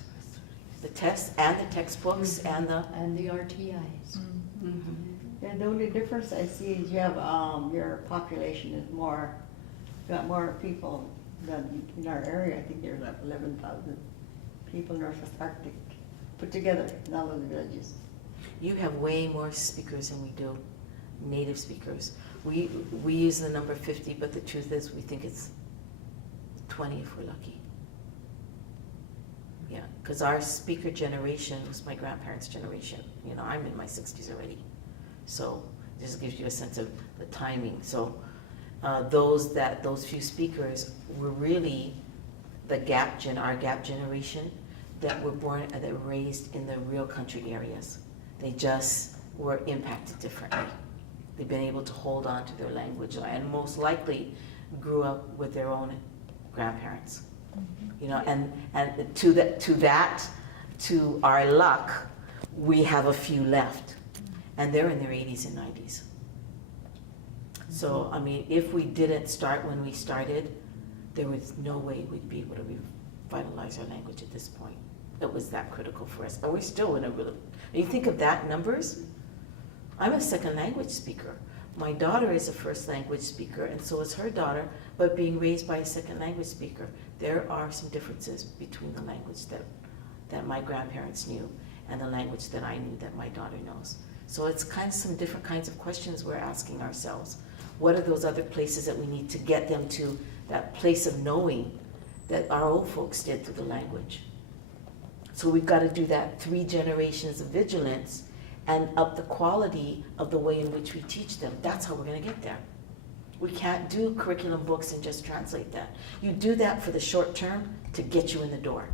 The tests and the textbooks and the RTIs. Yeah, the only difference I see is you have your population is more, got more people than in our area. I think there's like 11,000 people in Northwest Arctic put together in all of the villages. You have way more speakers than we do, native speakers. We use the number 50, but the truth is we think it's 20 if we're lucky. Yeah, because our speaker generation was my grandparents' generation. You know, I'm in my 60s already. So this gives you a sense of the timing. So those few speakers were really our gap generation that were born, that were raised in the real country areas. They just were impacted differently. They've been able to hold on to their language and most likely grew up with their own grandparents. You know, and to our luck, we have a few left, and they're in their 80s and 90s. So, I mean, if we didn't start when we started, there was no way we'd be able to revitalize our language at this point. It was that critical for us. And we're still in a really, you think of that numbers, I'm a second language speaker. My daughter is a first language speaker, and so is her daughter, but being raised by a second language speaker, there are some differences between the language that my grandparents knew and the language that I knew that my daughter knows. So it's kind of some different kinds of questions we're asking ourselves. What are those other places that we need to get them to that place of knowing that our old folks did through the language? So we've got to do that 3 generations of vigilance and up the quality of the way in which we teach them. That's how we're going to get there. We can't do curriculum books and just translate that. You do that for the short term to get you in the door.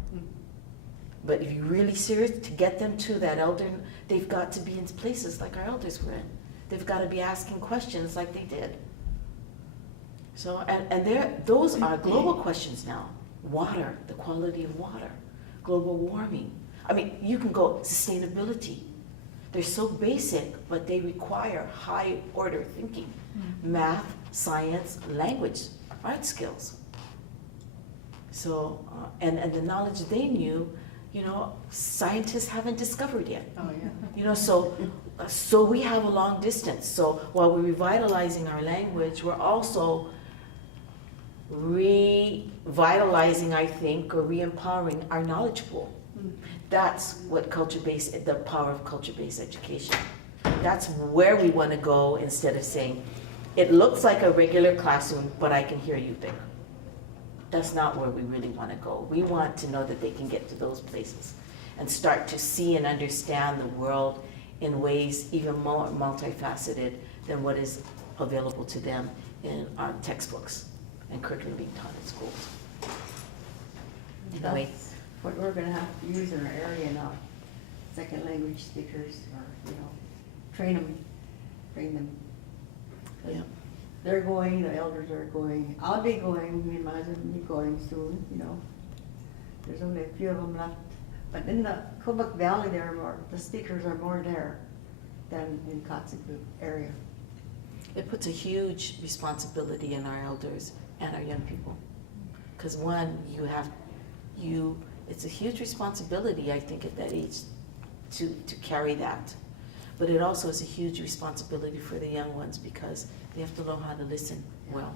But if you're really serious to get them to that elder, they've got to be in places like our elders were in. They've got to be asking questions like they did. So, and those are global questions now. Water, the quality of water, global warming. I mean, you can go sustainability. They're so basic, but they require high order thinking. Math, science, language, art skills. So, and the knowledge they knew, you know, scientists haven't discovered yet. Oh, yeah. You know, so we have a long distance. So while we're revitalizing our language, we're also revitalizing, I think, or re-empowering our knowledge pool. That's what the power of culture-based education. That's where we want to go instead of saying, it looks like a regular classroom, but I can hear you there. That's not where we really want to go. We want to know that they can get to those places and start to see and understand the world in ways even more multifaceted than what is available to them in our textbooks and curriculum being taught in schools. Anyway. That's what we're gonna have to use in our area now. Second language speakers, or, you know, train them. Yeah. They're going, the elders are going, I'll be going, me and my husband will be going soon, you know. There's only a few of them left. But in the Quebec Valley, the speakers are more there than in Kotzebue area. It puts a huge responsibility in our elders and our young people. Because one, it's a huge responsibility, I think, at that age to carry that. But it also is a huge responsibility for the young ones because they have to learn how to listen well.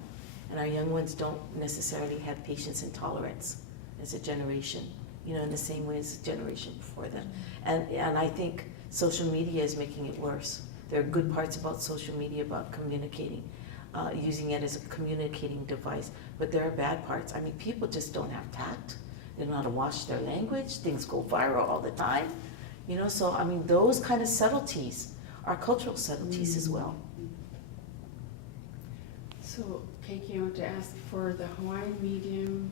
And our young ones don't necessarily have patience and tolerance as a generation, you know, in the same way as the generation before them. And I think social media is making it worse. There are good parts about social media about communicating, using it as a communicating device, but there are bad parts. I mean, people just don't have tact. They don't know how to watch their language. Things go viral all the time. You know, so I mean, those kind of subtleties are cultural subtleties as well. So, Keiki, I want to ask for the Hawaiian medium,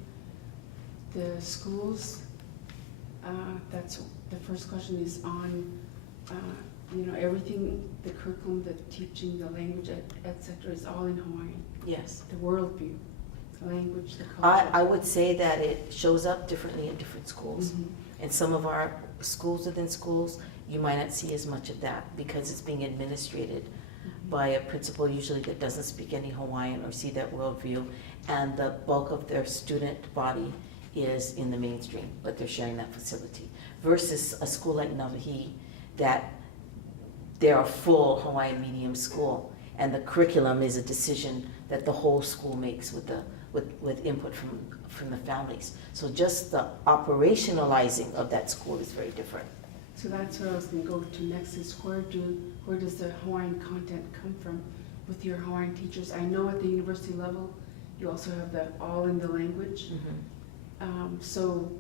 the schools, that's the first question is on, you know, everything, the curriculum, the teaching, the language, et cetera, is all in Hawaiian. Yes. The worldview, the language, the culture. I would say that it shows up differently in different schools. In some of our schools within schools, you might not see as much of that because it's being administrated by a principal usually that doesn't speak any Hawaiian or see that worldview, and the bulk of their student body is in the mainstream, but they're sharing that facility. Versus a school like Nawahi, that they're a full Hawaiian medium school, and the curriculum is a decision that the whole school makes with input from the families. So just the operationalizing of that school is very different. So that's what I was going to go to next is where does the Hawaiian content come from with your Hawaiian teachers? I know at the university level you also have that all in the language. So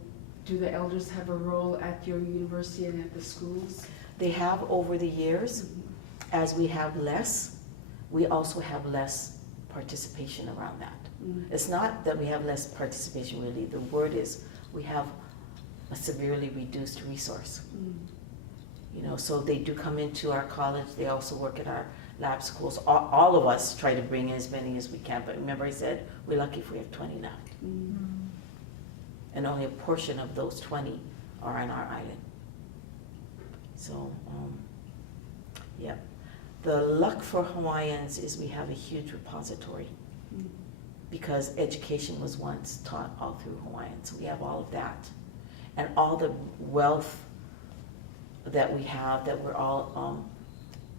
do the elders have a role at your university and at the schools? They have over the years. As we have less, we also have less participation around that. It's not that we have less participation really, the word is we have a severely reduced resource. You know, so they do come into our college, they also work at our lab schools. All of us try to bring in as many as we can, but remember I said, we're lucky if we have 20 left. And only a portion of those 20 are on our island. So, yeah. The luck for Hawaiians is we have a huge repository because education was once taught all through Hawaiian. So we have all of that. And all the wealth that we have that we're all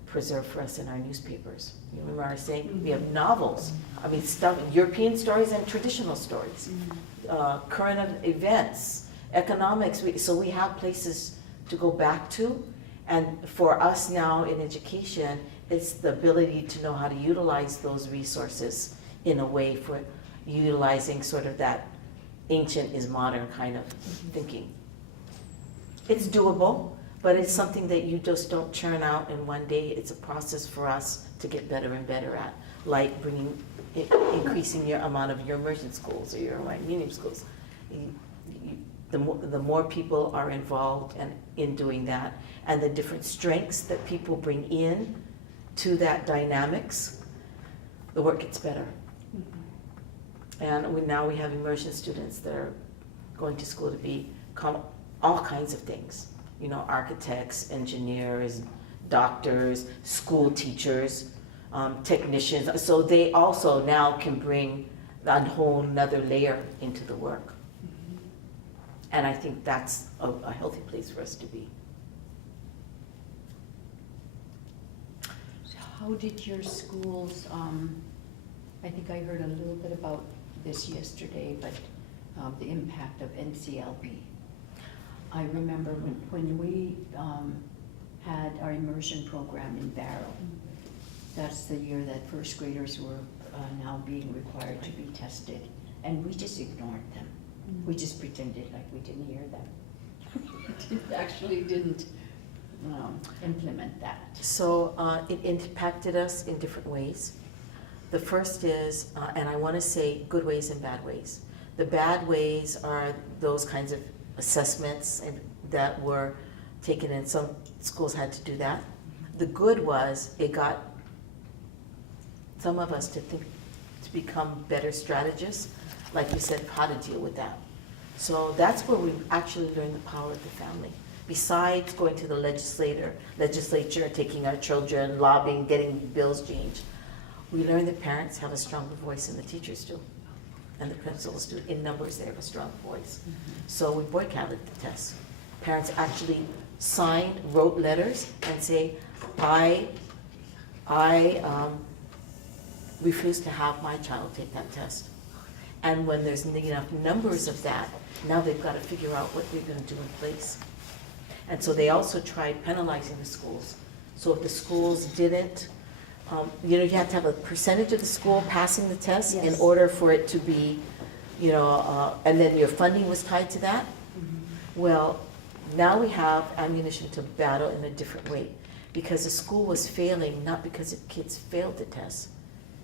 preserved for us in our newspapers. You remember I was saying we have novels, I mean stuff, European stories and traditional stories, current events, economics, so we have places to go back to. And for us now in education, it's the ability to know how to utilize those resources in a way for utilizing sort of that ancient is modern kind of thinking. It's doable, but it's something that you just don't churn out in one day. It's a process for us to get better and better at, like increasing your amount of your immersion schools or your Hawaiian Medium schools. The more people are involved and in doing that, and the different strengths that people bring in to that dynamics, the work gets better. And now we have immersion students that are going to school to become all kinds of things. You know, architects, engineers, doctors, school teachers, technicians. So they also now can bring a whole nother layer into the work. And I think that's a healthy place for us to be. How did your schools, I think I heard a little bit about this yesterday, but the impact of NCLP. I remember when we had our immersion program in Barrow, that's the year that first graders were now being required to be tested, and we just ignored them. We just pretended like we didn't hear them. We actually didn't implement that. So it impacted us in different ways. The first is, and I want to say good ways and bad ways. The bad ways are those kinds of assessments that were taken, and some schools had to do that. The good was it got some of us to become better strategists, like you said, how to deal with that. So that's where we actually learned the power of the family. Besides going to the legislature, taking our children, lobbying, getting bills changed, we learned that parents have a stronger voice than the teachers do, and the principals do. In numbers, they have a strong voice. So we boycotted the tests. Parents actually wrote letters and say, I refuse to have my child take that test. And when there's enough numbers of that, now they've got to figure out what they're going to do in place. And so they also tried penalizing the schools. So if the schools didn't, you had to have a percentage of the school passing the test in order for it to be, and then your funding was tied to that. Well, now we have ammunition to battle in a different way, because the school was failing not because the kids failed the test.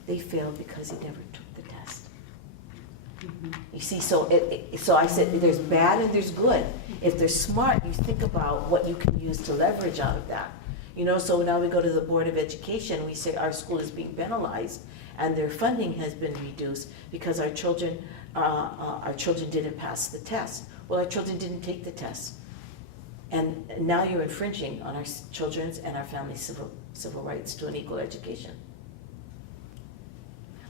They failed because they never took the test. You see, so I said there's bad and there's good. If they're smart, you think about what you can use to leverage out of that. So now we go to the Board of Education, we say our school is being penalized and their funding has been reduced because our children didn't pass the test. Well, our children didn't take the test. And now you're infringing on our children's and our family's civil rights to an equal education.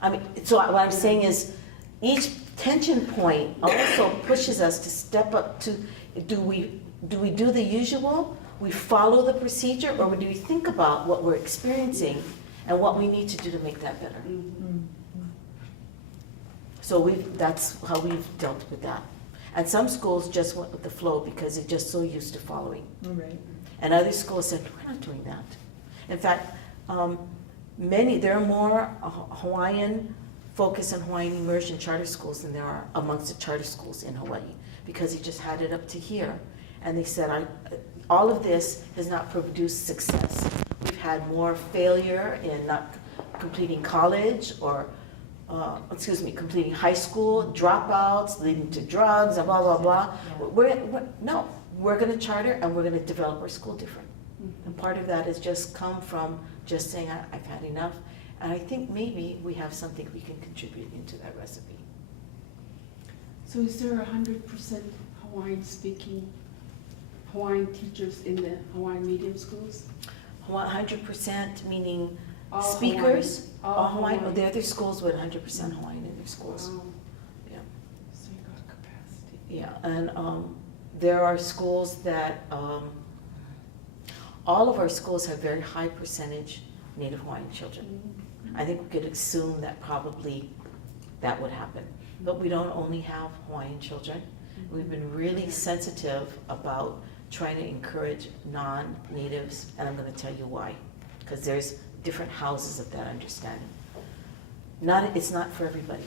I mean, so what I'm saying is, each tension point also pushes us to step up to, do we do the usual? We follow the procedure, or do we think about what we're experiencing and what we need to do to make that better? So that's how we've dealt with that. And some schools just went with the flow because they're just so used to following. Right. And other schools said, we're not doing that. In fact, there are more Hawaiian focus on Hawaiian immersion charter schools than there are amongst the charter schools in Hawaii. because he just had it up to here. And they said, all of this has not produced success. We've had more failure in not completing college or, completing high school, dropouts, leading to drugs, and blah, blah, blah. No, we're gonna charter and we're gonna develop our school different. And part of that has just come from just saying, I've had enough. And I think maybe we have something we can contribute into that recipe. So is there 100% Hawaiian teachers in the Hawaiian medium schools? 100% meaning All speakers, Hawaiian. all Hawaiian. The other schools with 100% Hawaiian in their schools. Wow. Yeah. So you got capacity. Yeah, and there are schools that, all of our schools have very high percentage Native Hawaiian children. I think we could assume that probably that would happen. But we don't only have Hawaiian children. We've been really sensitive about trying to encourage non-natives, and I'm going to tell you why. Because there's different houses of that understanding. It's not for everybody.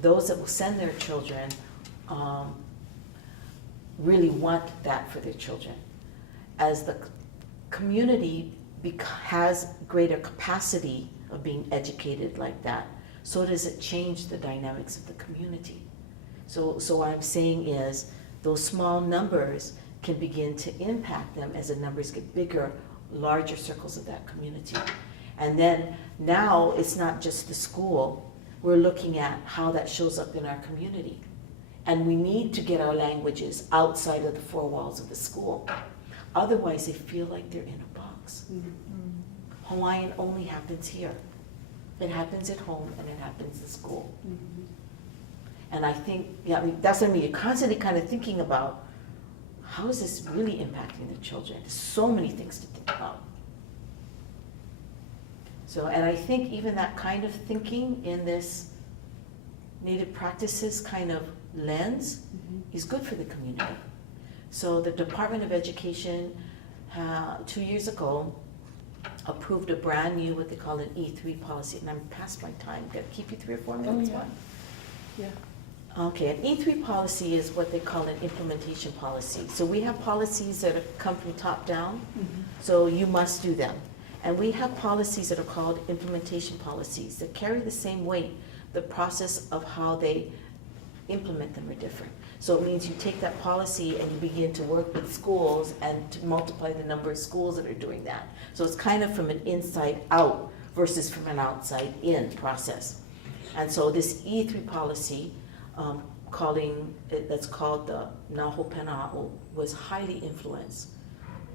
Those that will send their children really want that for their children. As the community has greater capacity of being educated like that, so does it change the dynamics of the community. So what I'm saying is those small numbers can begin to impact them as the numbers get bigger, larger circles of that community. And then now it's not just the school, we're looking at how that shows up in our community. And we need to get our languages outside of the four walls of the school. Otherwise they feel like they're in a box. Hawaiian only happens here. It happens at home and it happens in school. And I think, that's what I mean, you're constantly kind of thinking about, how is this really impacting the children? There's so many things to think about. So, and I think even that kind of thinking in this Native practices kind of lens is good for the community. So the Department of Education 2 years ago approved a brand new, what they call an E3 policy, and I'm past my time. Got to keep you 3 or 4 minutes. Yeah. Okay, an E3 policy is what they call an implementation policy. So we have policies that come from top down, so you must do them. And we have policies that are called implementation policies that carry the same weight. The process of how they implement them are different. So it means you take that policy and you begin to work with schools and to multiply the number of schools that are doing that. So it's kind of from an inside out versus from an outside in process. And so this E3 policy, that's called the Naho Pena'o, was highly influenced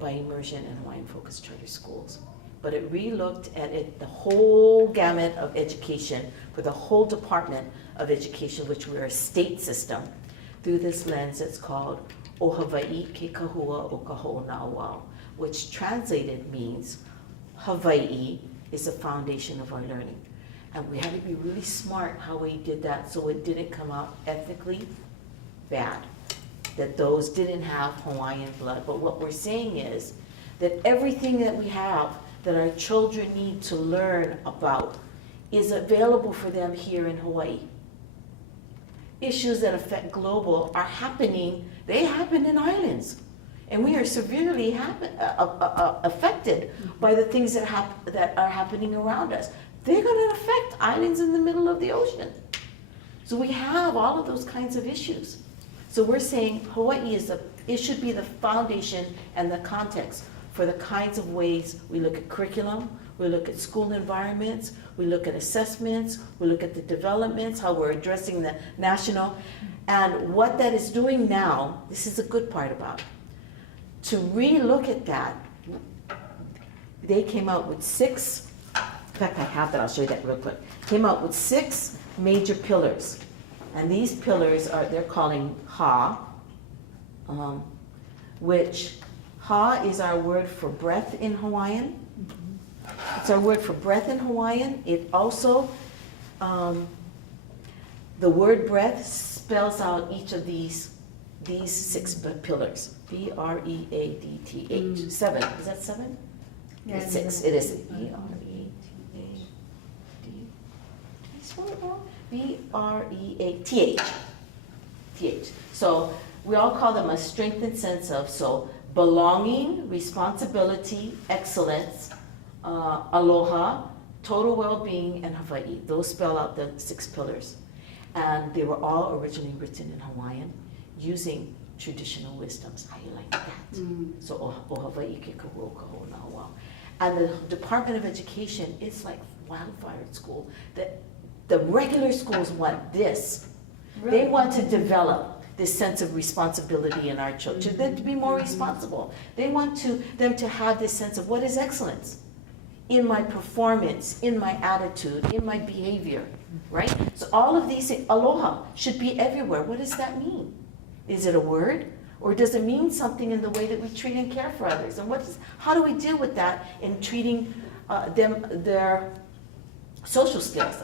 by immersion and Hawaiian focused charter schools. But it re-looked at it, the whole gamut of education for the whole Department of Education, which we're a state system, through this lens that's called O Hawaii ke kahua o ka ho'onauau, which translated means Hawaii is the foundation of our learning. And we had to be really smart how we did that so it didn't come out ethically bad, that those didn't have Hawaiian blood. But what we're saying is that everything that we have that our children need to learn about is available for them here in Hawaii. Issues that affect global are happening, they happen in islands. And we are severely affected by the things that are happening around us. They're going to affect islands in the middle of the ocean. So we have all of those kinds of issues. So we're saying Hawaii it should be the foundation and the context for the kinds of ways we look at curriculum, we look at school environments, we look at assessments, we look at the developments, how we're addressing the national. And what that is doing now, this is a good part about it, to re-look at that, they came out with 6, in fact I have that, I'll show you that real quick, came out with 6 major pillars. And these pillars they're calling HA, which Ha is our word for breath in Hawaiian. It's our word for breath in Hawaiian. It also, the word breath spells out each of these 6 pillars. B-R-E-A-D-T-H. 7. Is that 7? Yeah, it's 6. It is. B-R-E-A-D. Did I spell it wrong? B-R-E-A-T-H. T-H. So we all call them a strengthened sense of, so belonging, responsibility, excellence, aloha, total well-being, and Hawaii. Those spell out the 6 pillars. And they were all originally written in Hawaiian using traditional wisdoms. How you like that? So o Hawaii ke kahua kaho na Hawaii. And the Department of Education is like wildfire at school. The regular schools want this. Really? They want to develop this sense of responsibility in our children, them to be more responsible. They want them to have this sense of what is excellence in my performance, in my attitude, in my behavior, right? So all of these things, aloha should be everywhere. What does that mean? Is it a word? Or does it mean something in the way that we treat and care for others? And how do we deal with that in treating their social skills?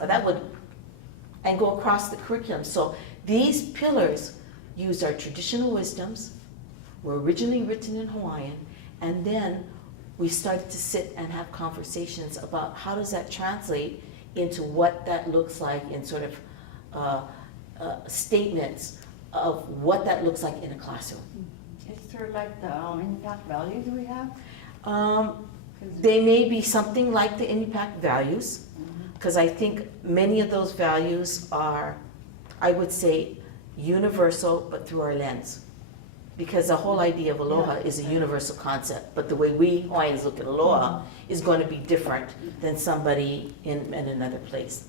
And go across the curriculum. So these pillars use our traditional wisdoms, were originally written in Hawaiian, and then we started to sit and have conversations about how does that translate into what that looks like in sort of statements of what that looks like in a classroom. Is there like the impact values we have? They may be something like the impact values, because I think many of those values are, I would say, universal, but through our lens. Because the whole idea of aloha is a universal concept, but the way we Hawaiians look at aloha is going to be different than somebody in another place.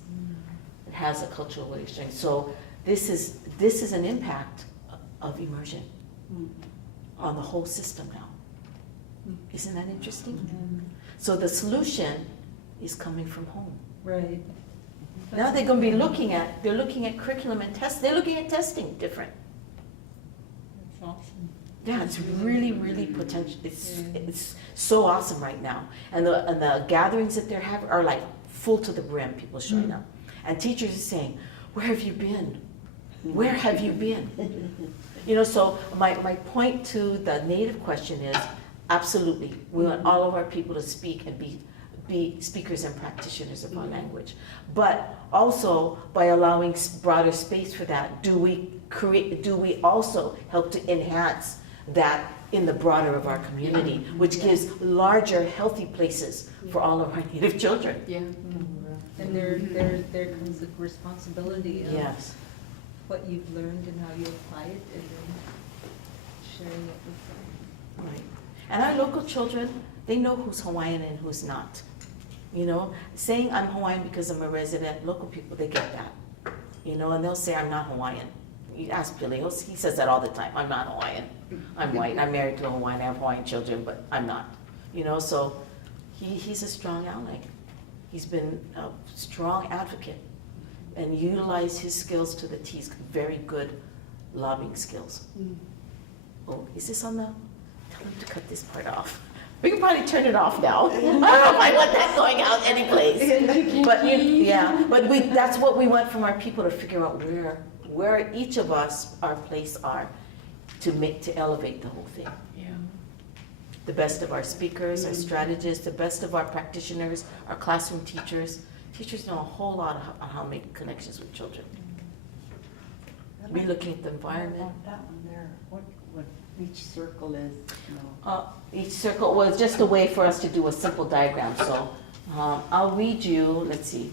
It has a cultural way of exchange. So this is an impact of immersion on the whole system now. Isn't that interesting? So the solution is coming from home. Right. Now they're going to be looking at curriculum and test. They're looking at testing different. That's awesome. Yeah, it's really, really potential. It's so awesome right now. And the gatherings that they're having are like full to the brim, people showing up. And teachers are saying, where have you been? Where have you been? You know, so my point to the Native question is, absolutely, we want all of our people to speak and be speakers and practitioners of our language. But also, by allowing broader space for that, do we also help to enhance that in the broader of our community, which gives larger, healthy places for all of our Native children? Yeah. And there comes the responsibility of what you've learned and how you apply it, and then sharing it with them. Right. And our local children, they know who's Hawaiian and who's not. You know, saying I'm Hawaiian because I'm a resident, local people, they get that. You know, and they'll say I'm not Hawaiian. You ask Billy, he says that all the time. I'm not Hawaiian. I'm white. I'm married to a Hawaiian. I have Hawaiian children, but I'm not. You know, so he's a strong ally. He's been a strong advocate and utilized his skills to the T. He's got very good lobbying skills. Oh, is this on the? Tell him to cut this part off. We can probably turn it off now. I don't know if I want that going out anyplace. But that's what we want from our people, to figure out where each of us, our place are, to elevate the whole thing. Yeah. The best of our speakers, our strategists, the best of our practitioners, our classroom teachers. Teachers know a whole lot on how to make connections with children. We're looking at the environment. That one there, what each circle is, you know. Each circle was just a way for us to do a simple diagram. So I'll read you, let's see.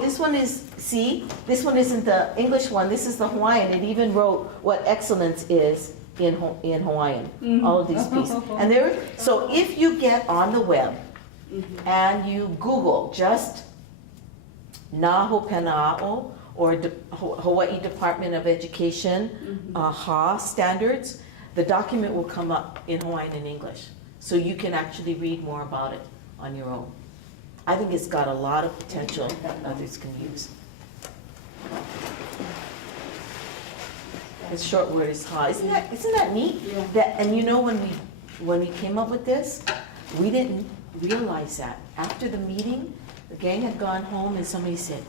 This one is, this one isn't the English one, this is the Hawaiian. It even wrote what excellence is in Hawaiian, all of these pieces. And so if you get on the web and you Google just Na Hopena'a'o, or Hawaii Department of Education, HA standards, the document will come up in Hawaiian and English. So you can actually read more about it on your own. I think it's got a lot of potential that others can use. The short word is HA. Isn't that neat? Yeah. And you know, when we came up with this, we didn't realize that. After the meeting, the gang had gone home and somebody said,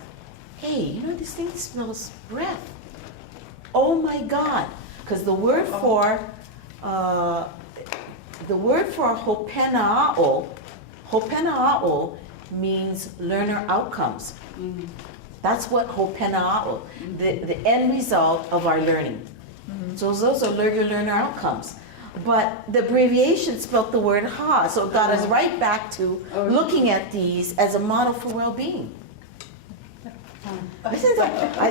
hey, you know, this thing smells breath. Oh my God. Because the word for hopena'a'o means learner outcomes. That's what hopena'o, the end result of our learning. So those are your learner outcomes. But the abbreviation spelled the word ha, so it got us right back to looking at these as a model for well-being.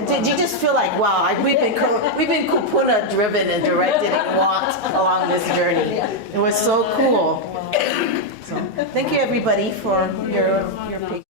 Did you just feel like, wow, we've been kupuna driven and directed and walked along this journey. It was so cool. So, thank you everybody for your patience.